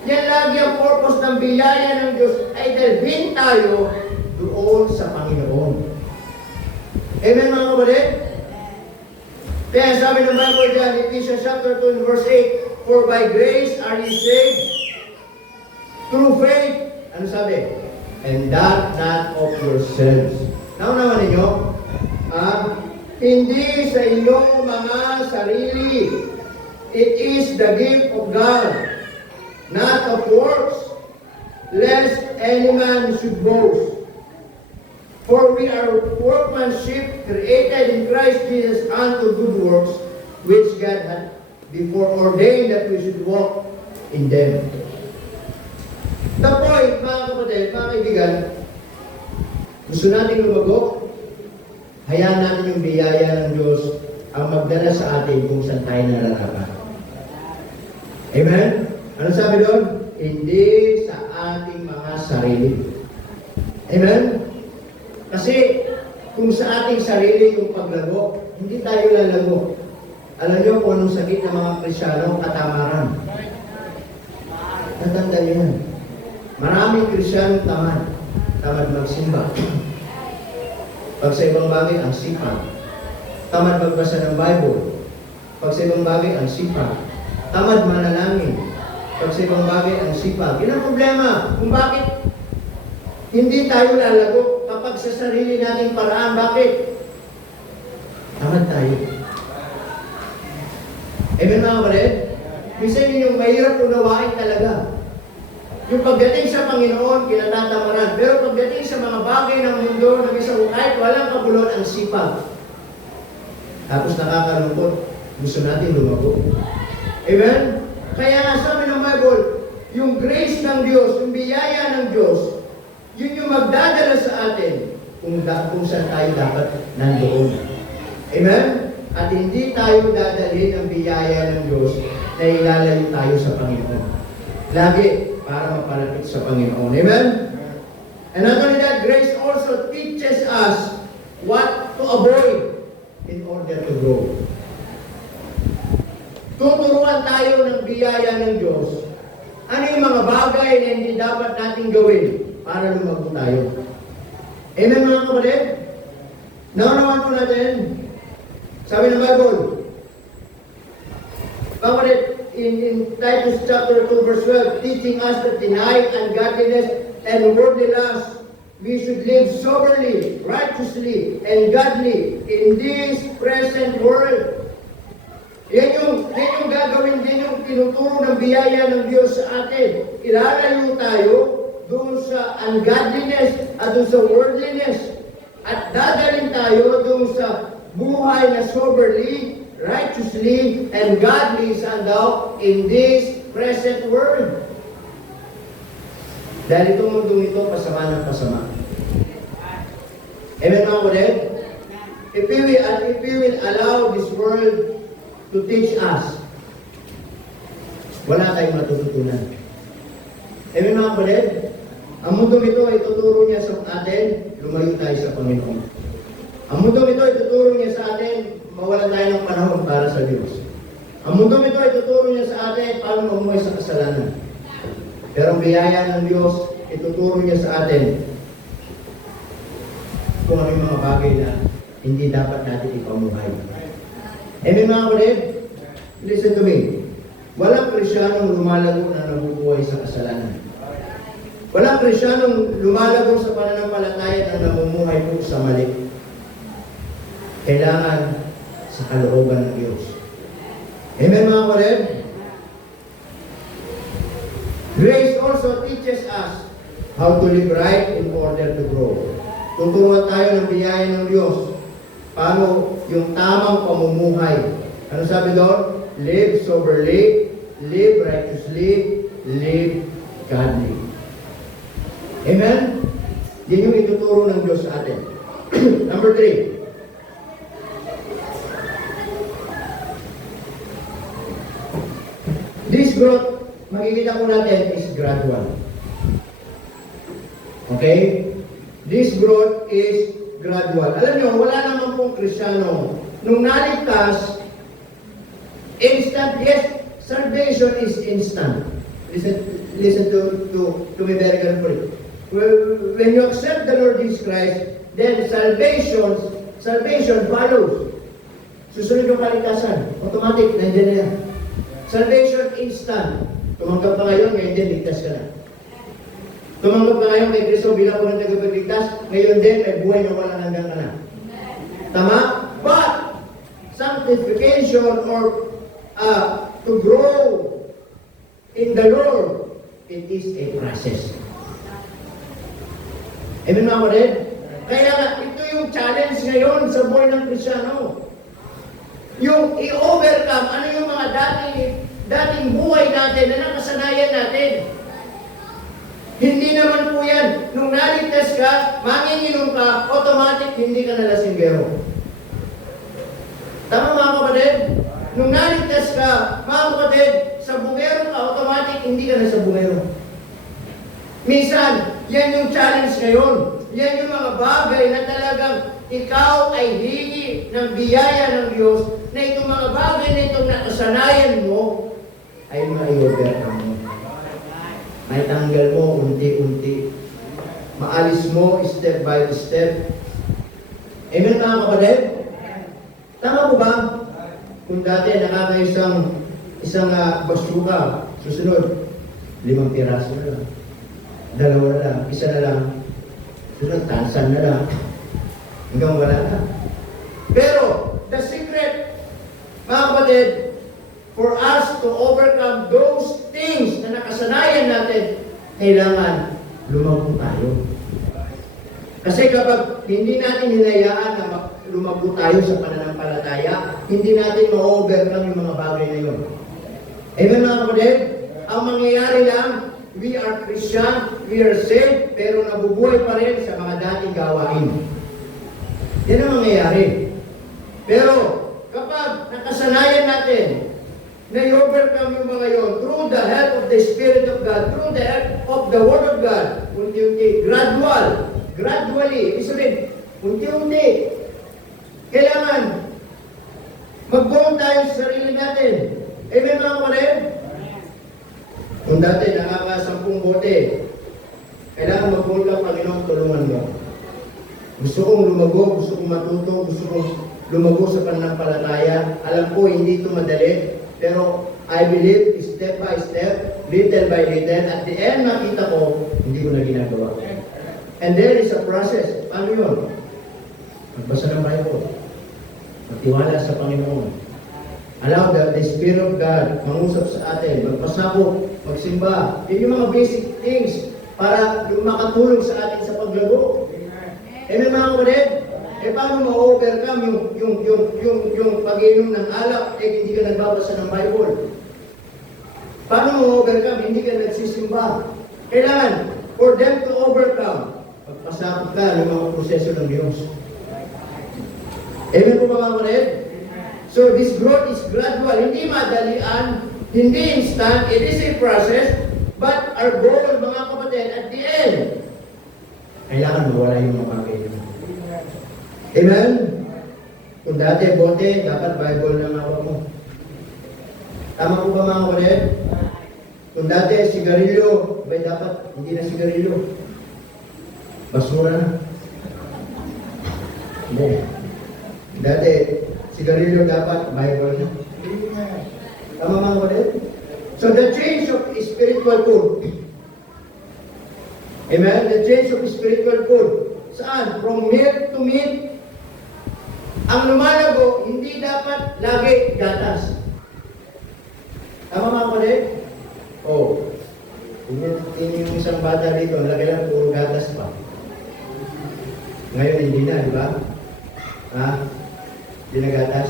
yan lagi ang purpose ng biyaya ng Diyos ay dalhin tayo doon sa Panginoon. Amen mga kapatid? Kaya sabi ng Bible dyan, Ephesians chapter 2 verse 8, for by grace are ye saved through faith. Ano sabi? And that not of yourselves. Naunawa ninyo? Hindi sa inyong mga sarili. It is the gift of God, not of works, lest any man should boast. For we are workmanship created in Christ Jesus unto good works, which God had before ordained that we should walk in them. The point, mga kapatid, mga kaibigan, gusto natin lumago, hayaan natin yung biyaya ng Diyos ang magdala sa atin kung saan tayo nararapat. Amen? Ano sabi doon? Hindi sa ating mga sarili. Amen? Kasi kung sa ating sarili yung paglago, hindi tayo lalago. Alam niyo kung anong sakit ng mga Kristyano? Katamaran. Natandaan niyo yan. Maraming Kristyano tamad. Tamad magsimba. Pag sa ibang bagay, ang sipag. Tamad magbasa ng Bible. Pag sa ibang bagay, ang sipag. Tamad manalangin. Pag sa ibang bagay, ang sipag. Yan ang problema. Kung bakit hindi tayo lalago kapag sa sarili nating paraan. Bakit? Tamad tayo. Amen mga kapatid? Minsan yun yung mahirap unawain talaga. Yung pagdating sa Panginoon, kinatatamaran. Pero pagdating sa mga bagay ng mundo, na isang kahit walang kabulon, ang sipag. Tapos nakakalungkot, gusto natin lumago. Amen? Kaya nga sabi ng Bible, yung grace ng Diyos, yung biyaya ng Diyos, yun yung magdadala sa atin kung saan tayo dapat nandoon. Amen? At hindi tayo dadalhin ng biyaya ng Diyos na ilalayo tayo sa Panginoon. Lagi para mapalapit sa Panginoon. Amen? And not only that, grace also teaches us what to avoid in order to grow. Tuturuan tayo ng biyaya ng Diyos. Ano yung mga bagay na hindi dapat natin gawin para lumago tayo? Amen mga kapatid? Naunawan po natin. Sabi ng Bible, kapatid, in Titus chapter 2 verse 12, teaching us that denying ungodliness and worldly lust, we should live soberly, righteously, and godly in this present world. Yan yung gagawin din yung tinuturo ng biyaya ng Diyos sa atin. Ilalayo tayo doon sa ungodliness at doon sa worldliness. At dadalhin tayo doon sa buhay na soberly, righteously, and godly saan daw in this present world. Dahil itong mundong ito, pasama ng pasama. Amen mga kapatid? If we will allow this world to teach us, wala tayong matututunan. Amen mga kapatid? Ang mundong ito ay tuturo niya sa atin, lumayo tayo sa Panginoon. Ang mundong ito ay tuturo niya sa atin, mawalan tayo ng panahon para sa Diyos. Ang mundong ito ay tuturo niya sa atin, paano mamuhay sa kasalanan. Pero ang biyaya ng Diyos, ituturo niya sa atin kung ano yung mga bagay na hindi dapat natin ipamuhay. Amen mga kapatid? Listen to me. Walang Kristiyanong lumalago na nabubuhay sa kasalanan. Walang Kristiyanong lumalago sa pananampalataya na namumuhay po sa mali. Kailangan sa kalooban ng Diyos. Amen mga kapatid? Grace also teaches us how to live right in order to grow. Tuturuan tayo ng biyaya ng Diyos. Paano yung tamang pamumuhay. Ano sabi doon? Live soberly, live righteously, live godly. Amen? Yan yung ituturo ng Diyos sa atin. Number 3. This growth, makikita ko natin, is gradual. Okay? This growth is gradual. Alam nyo, wala naman pong Kristiyano. Nung naligtas, instant, yes, salvation is instant. Listen to me very carefully. When you accept the Lord Jesus Christ, then salvation follows. Susunod yung kaligtasan. Automatic, nandiyan na yan. Salvation instant. Tumanggap ka ngayon din, ligtas ka na. Tumanggap ka ngayon kay Kristo bilang unang tagapagligtas, ngayon din, may buhay na walang hanggang ka na. Tama? But, sanctification or to grow in the Lord, it is a process. Amen mga kapatid? Kaya nga, ito yung challenge ngayon sa buhay ng Kristiyano. Yung i-overcome, ano yung mga dating buhay natin na nakasanayan natin. Hindi naman po yan. Nung naligtas ka, manginginom ka, automatic hindi ka na lasinggero. Tama mga kapatid? Nung naligtas ka, mga kapatid, sa bungero ka, automatic hindi ka na sa bungero. Minsan, yan yung challenge ngayon. Yan yung mga bagay na talagang ikaw ay hindi ng biyaya ng Diyos na itong mga bagay na itong nakasanayan mo ay ma-overcome mo. May tanggal mo unti-unti. Maalis mo step by step. Amen mga kapatid? Tama po ba? Kung dati nakakaisang basuka, susunod, 5 piraso na lang. 2 na lang, 1 na lang. Susunod, tansan na lang. Hanggang wala na. Pero, the secret, mga kapatid, for us to overcome those things na nakasanayan natin, kailangan lumago tayo. Kasi kapag hindi natin hinayaan na lumago tayo sa pananampalataya, hindi natin ma-overcome yung mga bagay na yun. Amen mga kapatid? Ang mangyayari lang, we are Christian, we are saved, pero nabubuhay pa rin sa mga dating gawain. Yan ang mangyayari. Pero kapag nakasanayan natin na i-overcome yung mga yun through the help of the Spirit of God, through the help of the Word of God, unti-unti, gradually, ibig sabihin, unti-unti, kailangan mag-buong tayo sa sarili natin. Amen mga kapatid? Kung dati nakaka-10 bote, kailangan mag-buong ka, Panginoon, tulungan mo. Gusto kong lumago, gusto kong matuto, gusto kong lumago sa pananampalataya. Alam ko, hindi ito madali, pero I believe step by step, little by little, at the end makita ko, hindi ko na ginagawa. And there is a process. Paano yun? Magbasa ng Bible. Magtiwala sa Panginoon. Allow the Spirit of God mangusap sa atin, magpasako, magsimba. Yun yung mga basic things para makatulong sa atin sa paglago. Amen mga kapatid? Paano ma-overcome yung pag-inom ng alak hindi ka nagbabasa ng Bible? Paano ma-overcome? Hindi ka nagsisimba. Kailangan, for them to overcome, magpasakot ka ng mga proseso ng Diyos. Amen po ba mga kapatid? So this growth is gradual, hindi madalian, hindi instant, it is a process, but our goal mga kapatid, at the end, kailangan mawala yung mga bagay nyo. Amen? Kung dati bote, dapat Bible na hawak mo. Tama po ba mga kapatid? Kung dati sigarilyo, ba dapat hindi na sigarilyo. Basura na. Hindi. Dati, sigarilyo dapat Bible na. Tama mga kapatid? So the change of spiritual food. Amen? The change of spiritual food. Saan? From milk to meat. Ang lumalago, hindi dapat lagi gatas. Tama mga kapatid? Oh. Tingin yung isang bata dito, lagi lang puro gatas pa. Ngayon hindi na, di ba? Ha? Hindi na gatas.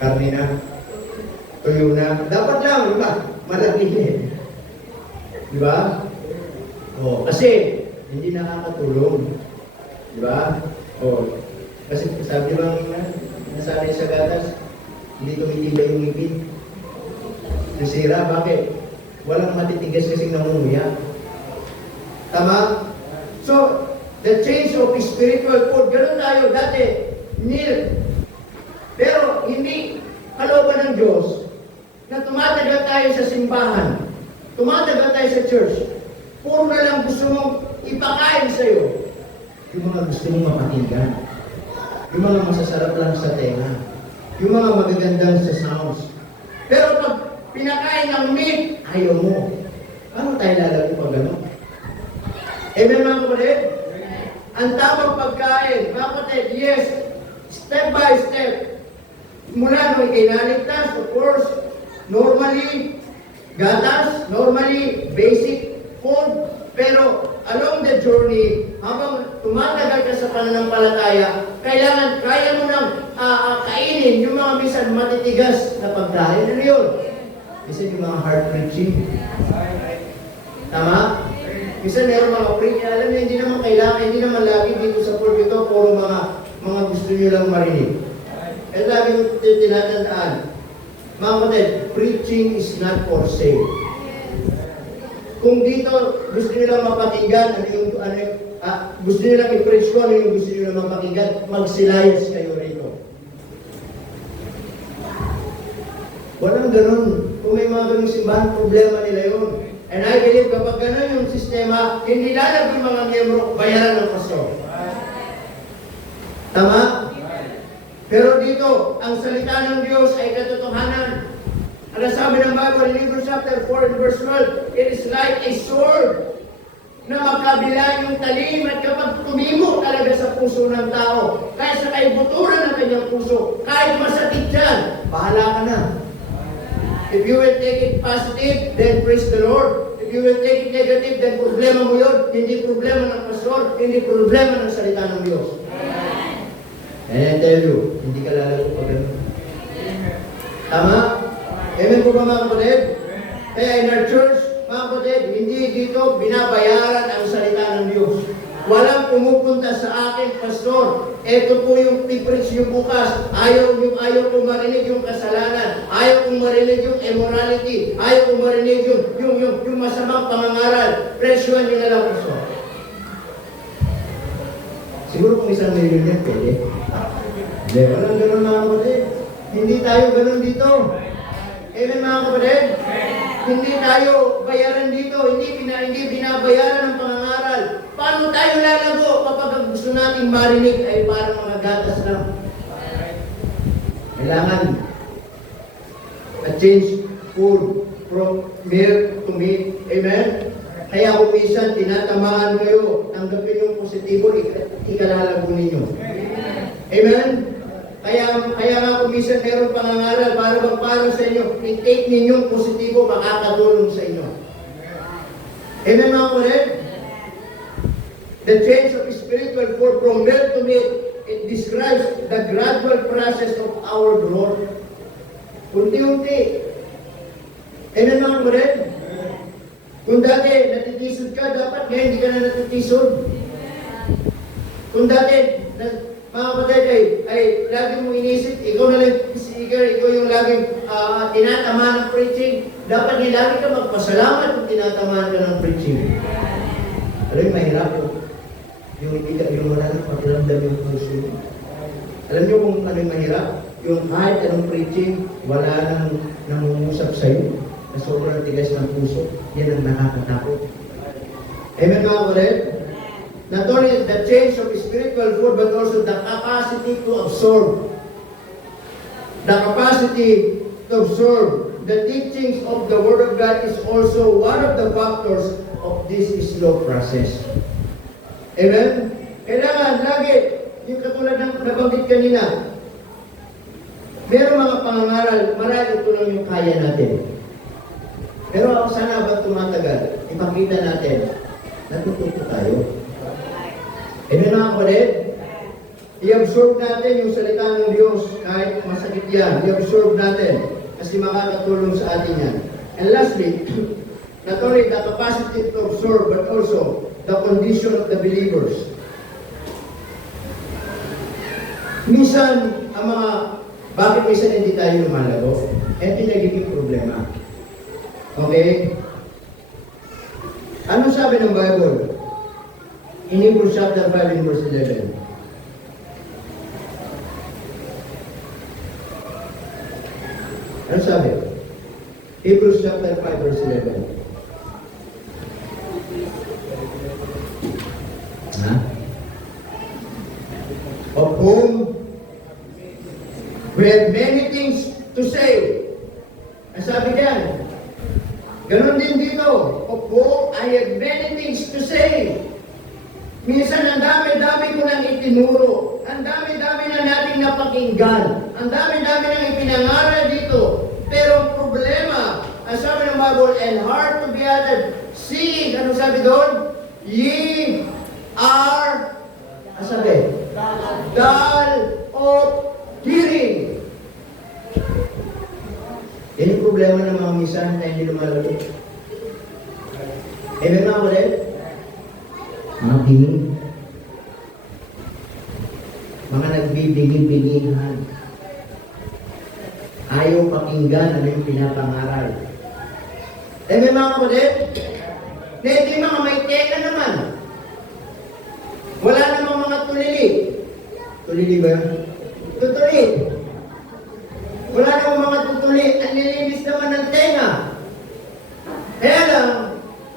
Karne na. Tuyo na. Dapat lang, di ba? Malaki eh. Di ba? Oh, kasi hindi nakakatulong. Di ba? Oh. Kasi sabi bang nasanay sa gatas, hindi tumitibay yung ngipin. Nasira, bakit? Walang matitigas kasing nangunguya. Tama? So, the change of spiritual food, ganoon tayo dati, milk. Pero hindi kalooban ng Diyos na tumatagal tayo sa simbahan, tumatagal tayo sa church, puro na lang gusto mong ipakain sa'yo yung mga gusto mong mapakinggan. Yung mga masasarap lang sa tenga. Yung mga magagandang sa sounds. Pero pag pinakain ng meat, ayaw mo. Paano tayo lalaki pag gano'n? Amen mga kapatid? Ang tamang pagkain, mga kapatid, yes, step by step. Mula nung ikinaligtas, of course, normally, gatas, normally, basic food, pero along the journey, habang tumatagal ka sa pananampalataya, kailangan, kaya mo nang kainin yung mga minsan matitigas na pagkain. Ano yun? Minsan yung mga heart preaching. Tama? Minsan meron mga preaching. Alam niyo, hindi naman kailangan, hindi naman lagi dito sa pulpito, puro mga gusto niyo lang marinig. At lagi mo tinatandaan, mga kapatid, preaching is not for sale. Kung dito gusto niyo lang mapakinggan, gusto niyo lang i-preach ko, ano yung gusto niyo lang mapakinggan, magsilayas kayo rito. Walang ganun. Kung may mga ganung simbahan, problema nila yun. And I believe kapag ganun yung sistema, hindi lalab yung mga miyembro bayaran ng pastor. Tama? Pero dito, ang salita ng Diyos ay katotohanan. Ano sabi ng Bible in Hebrews chapter 4 and verse 12, it is like a sword na magkabila yung talim at kapag tumimo talaga sa puso ng tao, kahit sa kaibuturan ng kanyang puso, kahit masakit yan, bahala ka na. If you will take it positive, then praise the Lord. If you will take it negative, then problema mo yun. Hindi problema ng pastor, hindi problema ng salita ng Diyos. And I tell you, hindi ka lalago pag ganun. Tama? Amen po ba mga kapatid? Kaya in our church, mga kapatid, hindi dito binabayaran ang salita ng Diyos. Walang pumupunta sa akin, pastor. Ito po yung pipreach yung bukas. Ayaw kong marinig yung kasalanan. Ayaw kong marinig yung immorality. Ayaw kong marinig yung masamang pangangaral. Presyuhan nyo na lang, pastor. Siguro kung isang million yan, pwede. Hindi, walang ganun mga kapatid. Hindi tayo ganun dito. Amen mga kapatid? Hindi tayo bayaran dito. Hindi binabayaran ng pangangaral. Paano tayo lalago kapag ang gusto nating marinig ay parang mga gatas lang? Kailangan change food from milk to meat. Amen? Kaya kung minsan tinatamaan kayo, tanggapin yung positibo, ikalalago ninyo. Amen? Kaya nga kung minsan meron pangangaral, para sa inyo, i-take ninyong positibo, makakatulong sa inyo. Amen mga kapatid? The change of spiritual food from milk to meat, it describes the gradual process of our growth. Unti-unti. Amen mga kapatid? Kung dati natitisod ka, dapat ngayon hindi ka na natitisod. Kung dati, mga kapatid ay lagi mo inisip, ikaw na lang speaker, ikaw yung laging tinatamaan ng preaching, dapat lagi ka magpasalamat kung tinatamaan ka ng preaching. Alam mo, mahirap yung wala nang pakiramdam yung puso. Alam niyo kung ano yung mahirap? Yung kahit anong preaching, wala nang nangungusap sa'yo na sobrang tigas ng puso, yan ang nakakatakot. Amen mga kapatid? Not only the change of spiritual food, but also the capacity to absorb. The capacity to absorb the teachings of the Word of God is also one of the factors of this slow process. Amen? Kailangan lagi, yung katulad ng nabanggit kanina, meron mga pangangaral, marami ito lang yung kaya natin. Pero sana ba tumatagal, ipakita natin, natututo tayo. Amen mga kapatid? I-absorb natin yung salita ng Diyos kahit masakit yan. I-absorb natin kasi makakatulong sa atin yan. And lastly, not only the capacity to absorb but also the condition of the believers. Minsan, ang mga bakit minsan hindi tayo lumalago? Ito yung nagiging problema. Okay? Ano sabi ng Bible? In Hebrews chapter 5 and verse 11. Ano sabi? Hebrews chapter 5 verse 11. Of whom we have many things to say. Ang sabi diyan, ganon din dito. Of whom I have many things to say. Minsan, ang dami-dami ko nang itinuro. Ang dami-dami na nating napakinggan. Ang dami-dami nang ipinangaral dito. Pero ang problema, ang sabi ng Bible, and hard to be uttered. Seeing, ano sabi doon? Ye are, ano sabi? Dull of hearing. Yan yung problema ng mga minsan na hindi lumalago. Amen mga kapatid? Mga tingin. Mga nagbibingi-bingihan. Ayaw pakinggan ano yung pinapangaral. Amen mga kapatid? Na hindi mga may teka naman. Wala namang mga tulili. Tulili ba? Tutuli. Wala namang mga tutuli. Ang nilinis naman ng tenga. Kaya lang,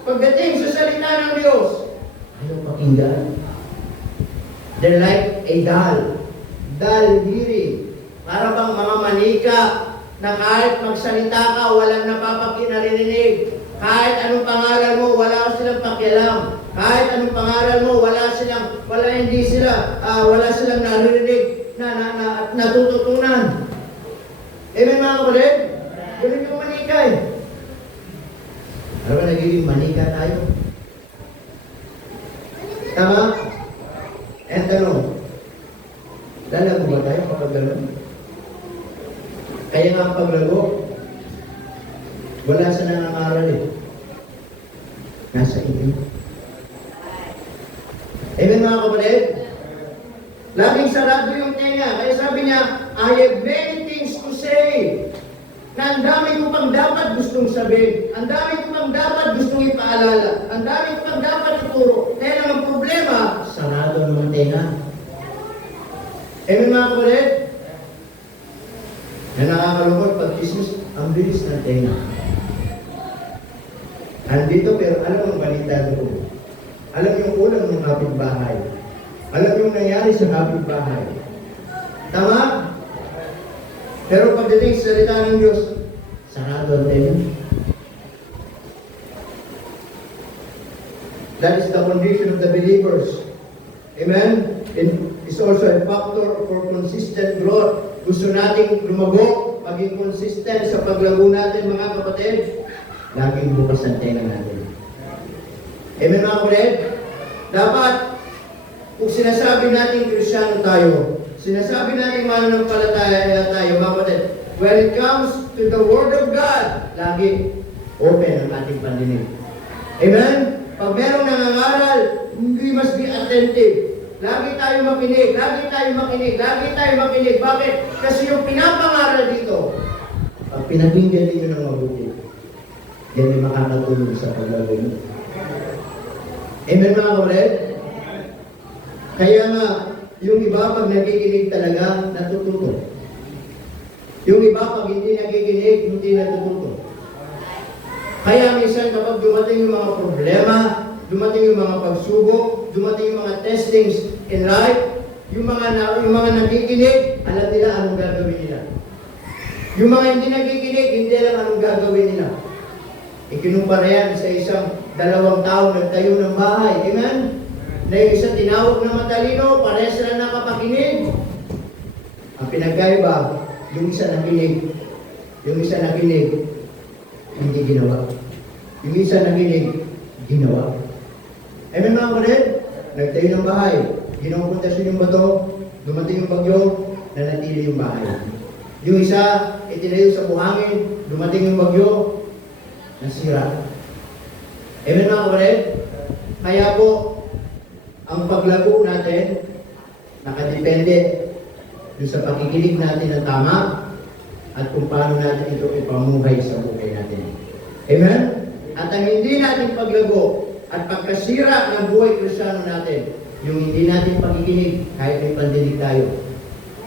pagdating sa salita ng Diyos, ayaw pakinggan. They're like a dull hearing. Para bang mga manika na kahit magsalita ka, walang naririnig. Kahit anong pangaral mo, wala silang pakialam. Kahit anong pangaral mo, wala silang naririnig na natututunan. Amen mga kapatid? Ganun yung manika eh. Ano ba nagiging manika tayo? Tama? And tanong, lalago ba tayo kapag gano'n? Kaya nga ang paglago, wala sa nangangaral eh. Nasa inyo. Amen mga kapatid? Laging sarado yung tenga. Kaya sabi niya, I have many things to say. Na ang dami ko pang dapat gustong sabihin. Ang dami ko pang dapat gustong ipaalala. Ang dami ko pang dapat ituro. Kaya lang ang problema, sarado naman tenga. Amen mga kapatid? Na nakakalungkot pag Christmas, ang bilis ng tenga. Andito pero alam ang balita doon. Alam yung ulam ng kapitbahay. Alam yung nangyari sa kapitbahay. Tama? Pero pagdating sa salita ng Diyos, sarado ang tenga. That is the condition of the believers. Amen? And it's also a factor for consistent growth. Gusto nating lumago, maging consistent sa paglago natin mga kapatid. Laging bukas ang tenga natin. Amen mga kapatid? Dapat, kung sinasabi natin Kristiyano tayo, sinasabi natin mananampalataya tayo mga kapatid, when it comes to the Word of God, lagi open ang ating pandinig. Amen? Pag merong nangangaral, we must be attentive. Lagi tayo makinig, lagi tayo makinig, lagi tayo makinig. Bakit? Kasi yung pinapangaral dito, pag pinakinggan ninyo ng mabuti, yan ay makakatulong sa paglago mo. Amen mga kapatid? Kaya nga, yung iba pag nakikinig talaga, natututo. Yung iba pag hindi nakikinig, hindi natututo. Kaya minsan kapag dumating yung mga problema, dumating yung mga pagsubok, dumating yung mga testings in life, yung mga nakikinig, alam nila anong gagawin nila. Yung mga hindi nakikinig, hindi alam anong gagawin nila. Ikinumpara yan sa isang 2 tao nagtayo ng bahay. Amen? Na yung isa tinawag na matalino, parehas na nakapakinig. Ang pinagkaiba, yung isa nakinig. Yung isa nakinig, hindi ginawa. Yung isa nakinig, ginawa. Amen mga kapatid? Nagtayo ng bahay. Ginawapundasyon yung bato, dumating yung bagyo, nanatili yung bahay. Yung isa, itinayo sa buhangin, dumating yung bagyo, nasira. Amen mga kapatid? Kaya po, ang paglago natin, nakadepende yung sa pakikinig natin ng tama at kung paano natin ito ipamuhay sa buhay natin. Amen? At ang hindi natin paglago at pagkasira ng buhay Kristiyano natin, yung hindi natin pakikinig kahit may pandinig tayo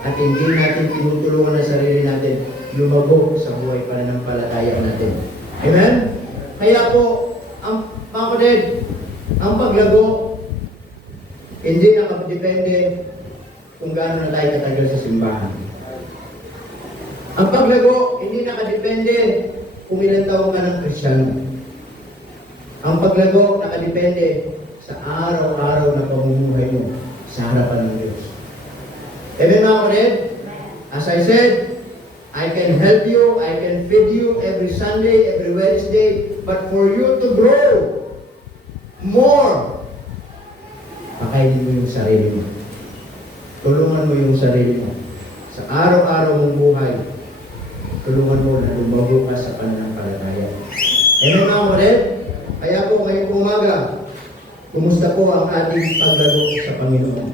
at hindi natin tinutulungan ang sarili natin lumago sa buhay pananampalataya natin. Amen? Kaya po, ang mga kapatid, ang paglago, hindi nakadepende kung gaano na tayo katagal sa simbahan. Ang paglago, hindi nakadepende kung ilang taon ka ng Kristiyano. Ang paglago, nakadepende sa araw-araw na pamumuhay mo sa harapan ng Diyos. Amen mga kapatid? As I said, I can help you, I can feed you every Sunday, every Wednesday, but for you to grow more, pakainin mo yung sarili mo. Tulungan mo yung sarili mo. Sa araw-araw mong buhay, tulungan mo na lumago ka sa pananampalataya. Amen mga kapatid? Kaya po ngayong umaga, kumusta po ang ating paglago sa Panginoon?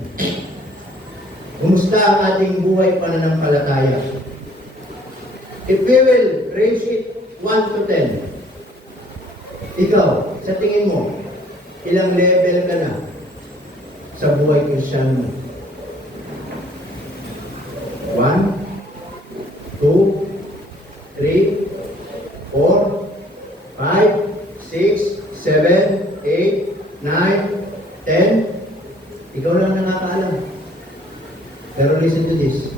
Kumusta ang ating buhay pananampalataya? If we will range it 1 to 10, ikaw, sa tingin mo, ilang level ka na sa buhay Kristiyano? 1, 2, 3, 4, 5, 6, 7, 8, 9, 10. Ikaw lang nakakaalam. Pero listen to this.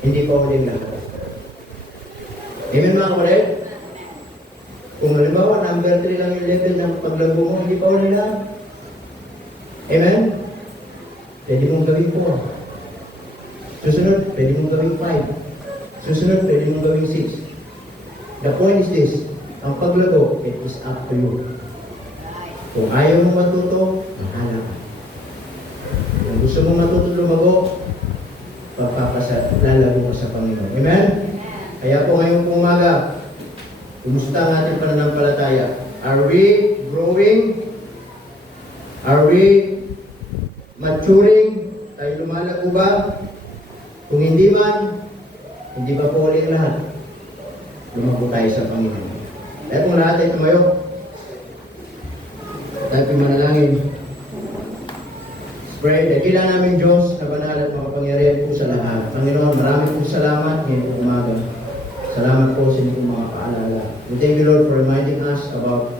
Hindi pa ulit lang. Amen mga kapatid? Kung halimbawa, number 3 lang yung level ng paglago mo, hindi pa ulit lang. Amen? Pwede mong gawin 4. Susunod, pwede mong gawin 5. Susunod, pwede mong gawin 6. The point is this, ang paglago, it is up to you. Kung ayaw mo matuto, mahala ka. Kung gusto mo matuto lumago, lalago ka sa Panginoon. Amen? Kaya po ngayong umaga, kumusta ang ating pananampalataya? Are we growing? Are we maturing? Tayo lumalago ba? Kung hindi man, hindi pa po ulit lahat. Lumago tayo sa Panginoon. Kaya kung lahat ay tumayo, tayo manalangin. Pray, dakilan namin Diyos na banal at makapangyarihan po sa lahat. Panginoon, maraming po salamat ngayong umaga. Salamat po sa inyong mga paalala. We thank you, Lord, for reminding us about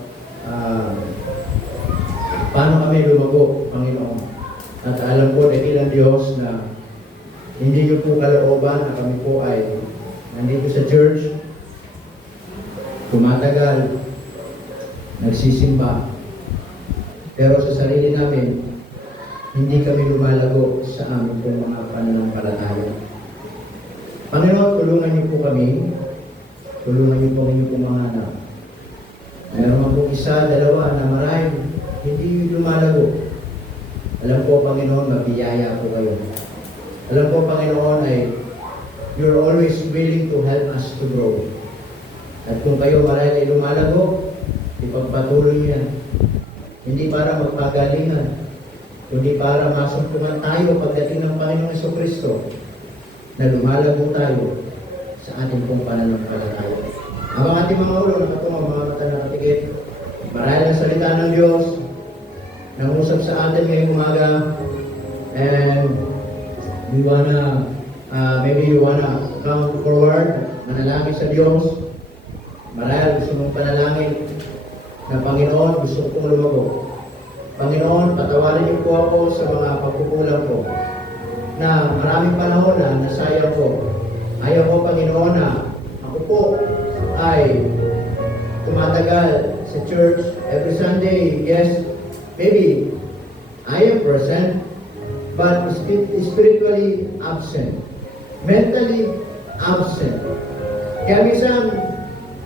paano kami lumago, Panginoon. At alam po, dakilan Diyos na hindi niyo po kalooban na kami po ay nandito sa church, tumatagal, nagsisimba. Pero sa sarili namin, hindi kami lumalago sa aming pong mga pananampalataya. Panginoon, tulungan niyo po kami. Tulungan niyo po kami pong mga anak. Meron man pong isa, dalawa na marahil hindi lumalago. Alam po, Panginoon, mabiyaya po kayo. Alam po, Panginoon, ay you're always willing to help us to grow. At kung kayo marahil ay lumalago, ipagpatuloy niyo yan. Hindi para magpagalingan, kundi para masumpungan tayo pagdating ng Panginoong Jesucristo na lumalago tayo sa ating pong pananampalataya. Ang ating mga ulo, nakatungo, mga mata nakatikit, marahil ang salita ng Diyos, nangusap sa atin ngayong umaga, and we wanna, maybe you wanna come forward, manalangin sa Diyos. Marahil gusto mong panalangin na Panginoon, gusto kong lumago. Panginoon, patawarin niyo po ako sa mga pagkukulang ko na maraming panahon na nasayang ko. Ayaw ko, Panginoon, na ako po ay tumatagal sa church every Sunday. Yes, maybe I am present, but spiritually absent, mentally absent. Kaya minsan,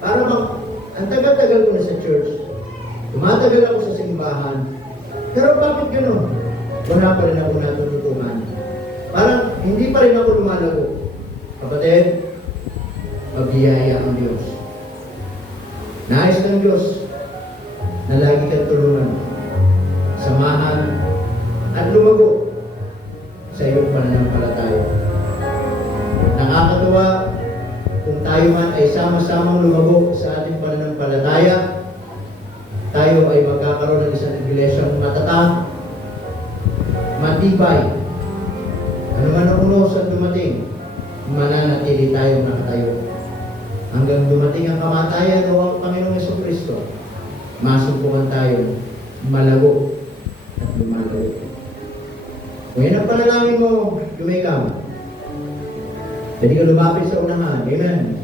parang ang tagal-tagal ko na sa church, tumatagal ako sa simbahan, pero bakit gano'n? Wala pa rin ako natututunan. Parang hindi pa rin ako lumalago. Kapatid, magbiyaya ang Diyos. Nais ng Diyos na lagi kang tulungan, samahan, at lumago sa iyong pananampalataya. Nakakatuwa kung tayo man ay sama-samang lumago sa ating pananampalataya, tayo ay magkakaroon ng isang iglesyang matatag, matibay. Ano man ang unos at dumating, mananatili tayong nakatayo. Hanggang dumating ang kamatayan o ang Panginoong Jesucristo, masumpungan tayo, malago at lumalago. Kung yan ang panalangin mo, lumikam. Pwede ka lumapit sa unahan. Amen.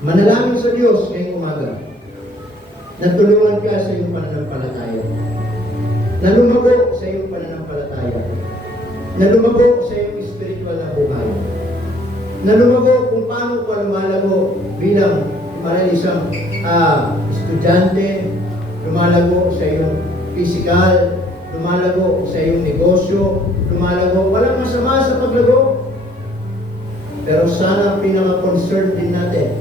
Manalangin sa Diyos ngayong umaga. Natulungan ka sa iyong pananampalataya. Na lumago sa iyong pananampalataya. Na lumago sa iyong spiritual na buhay. Na lumago kung paano ka lumalago bilang marahil isang estudyante, lumalago sa iyong physical, lumalago sa iyong negosyo, lumalago. Walang masama sa paglago. Pero sana pinaka-concern din natin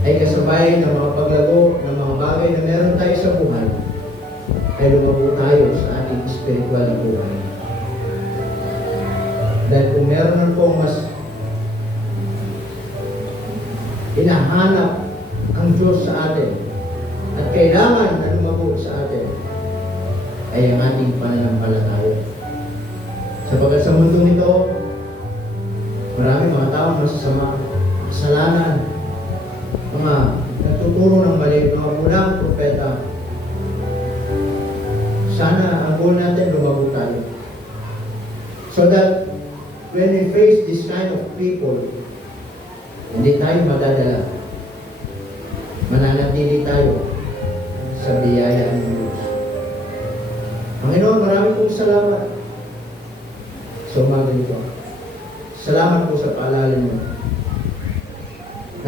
ay kasabay ng mga paglago ng mga bagay na meron tayo sa buhay, ay lumago tayo sa ating spiritual na buhay. Dahil kung meron pong mas hinahanap ang Diyos sa atin at kailangan na lumago sa atin, ay ang ating pananampalataya. Sapagkat sa mundong ito, marami mga taong masasama, kasalanan, mga nagtuturo ng mali, mga pulang propeta. Sana ang goal natin lumago tayo. So that when we face this kind of people, hindi tayo madadala. Mananatili tayo sa biyaya ng Diyos. Panginoon, marami pong salamat sa umaga nito. Salamat po sa paalala niyo.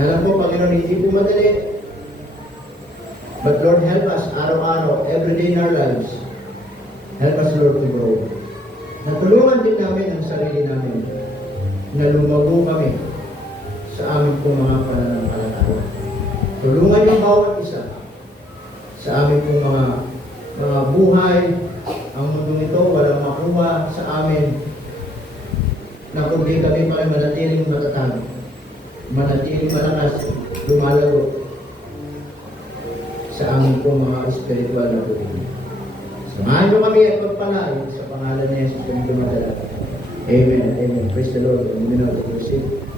Alam po, Panginoon, hindi po madali. But Lord, help us araw-araw, every day in our lives. Help us, Lord, to grow. Natulungan din namin ang sarili namin na lumago kami sa aming pong mga pananampalataya. Tulungan yung bawat isa sa aming pong mga buhay. Ang mundong ito walang makuha sa amin na kundi kami pa manatiling matatag, manatiling malakas, lumalago sa aming pong mga espiritual na buhay. Samahan nyo kami at pagpalain sa pangalan ni Jesus ang dumadala. Amen. Amen. Praise the Lord. Amen.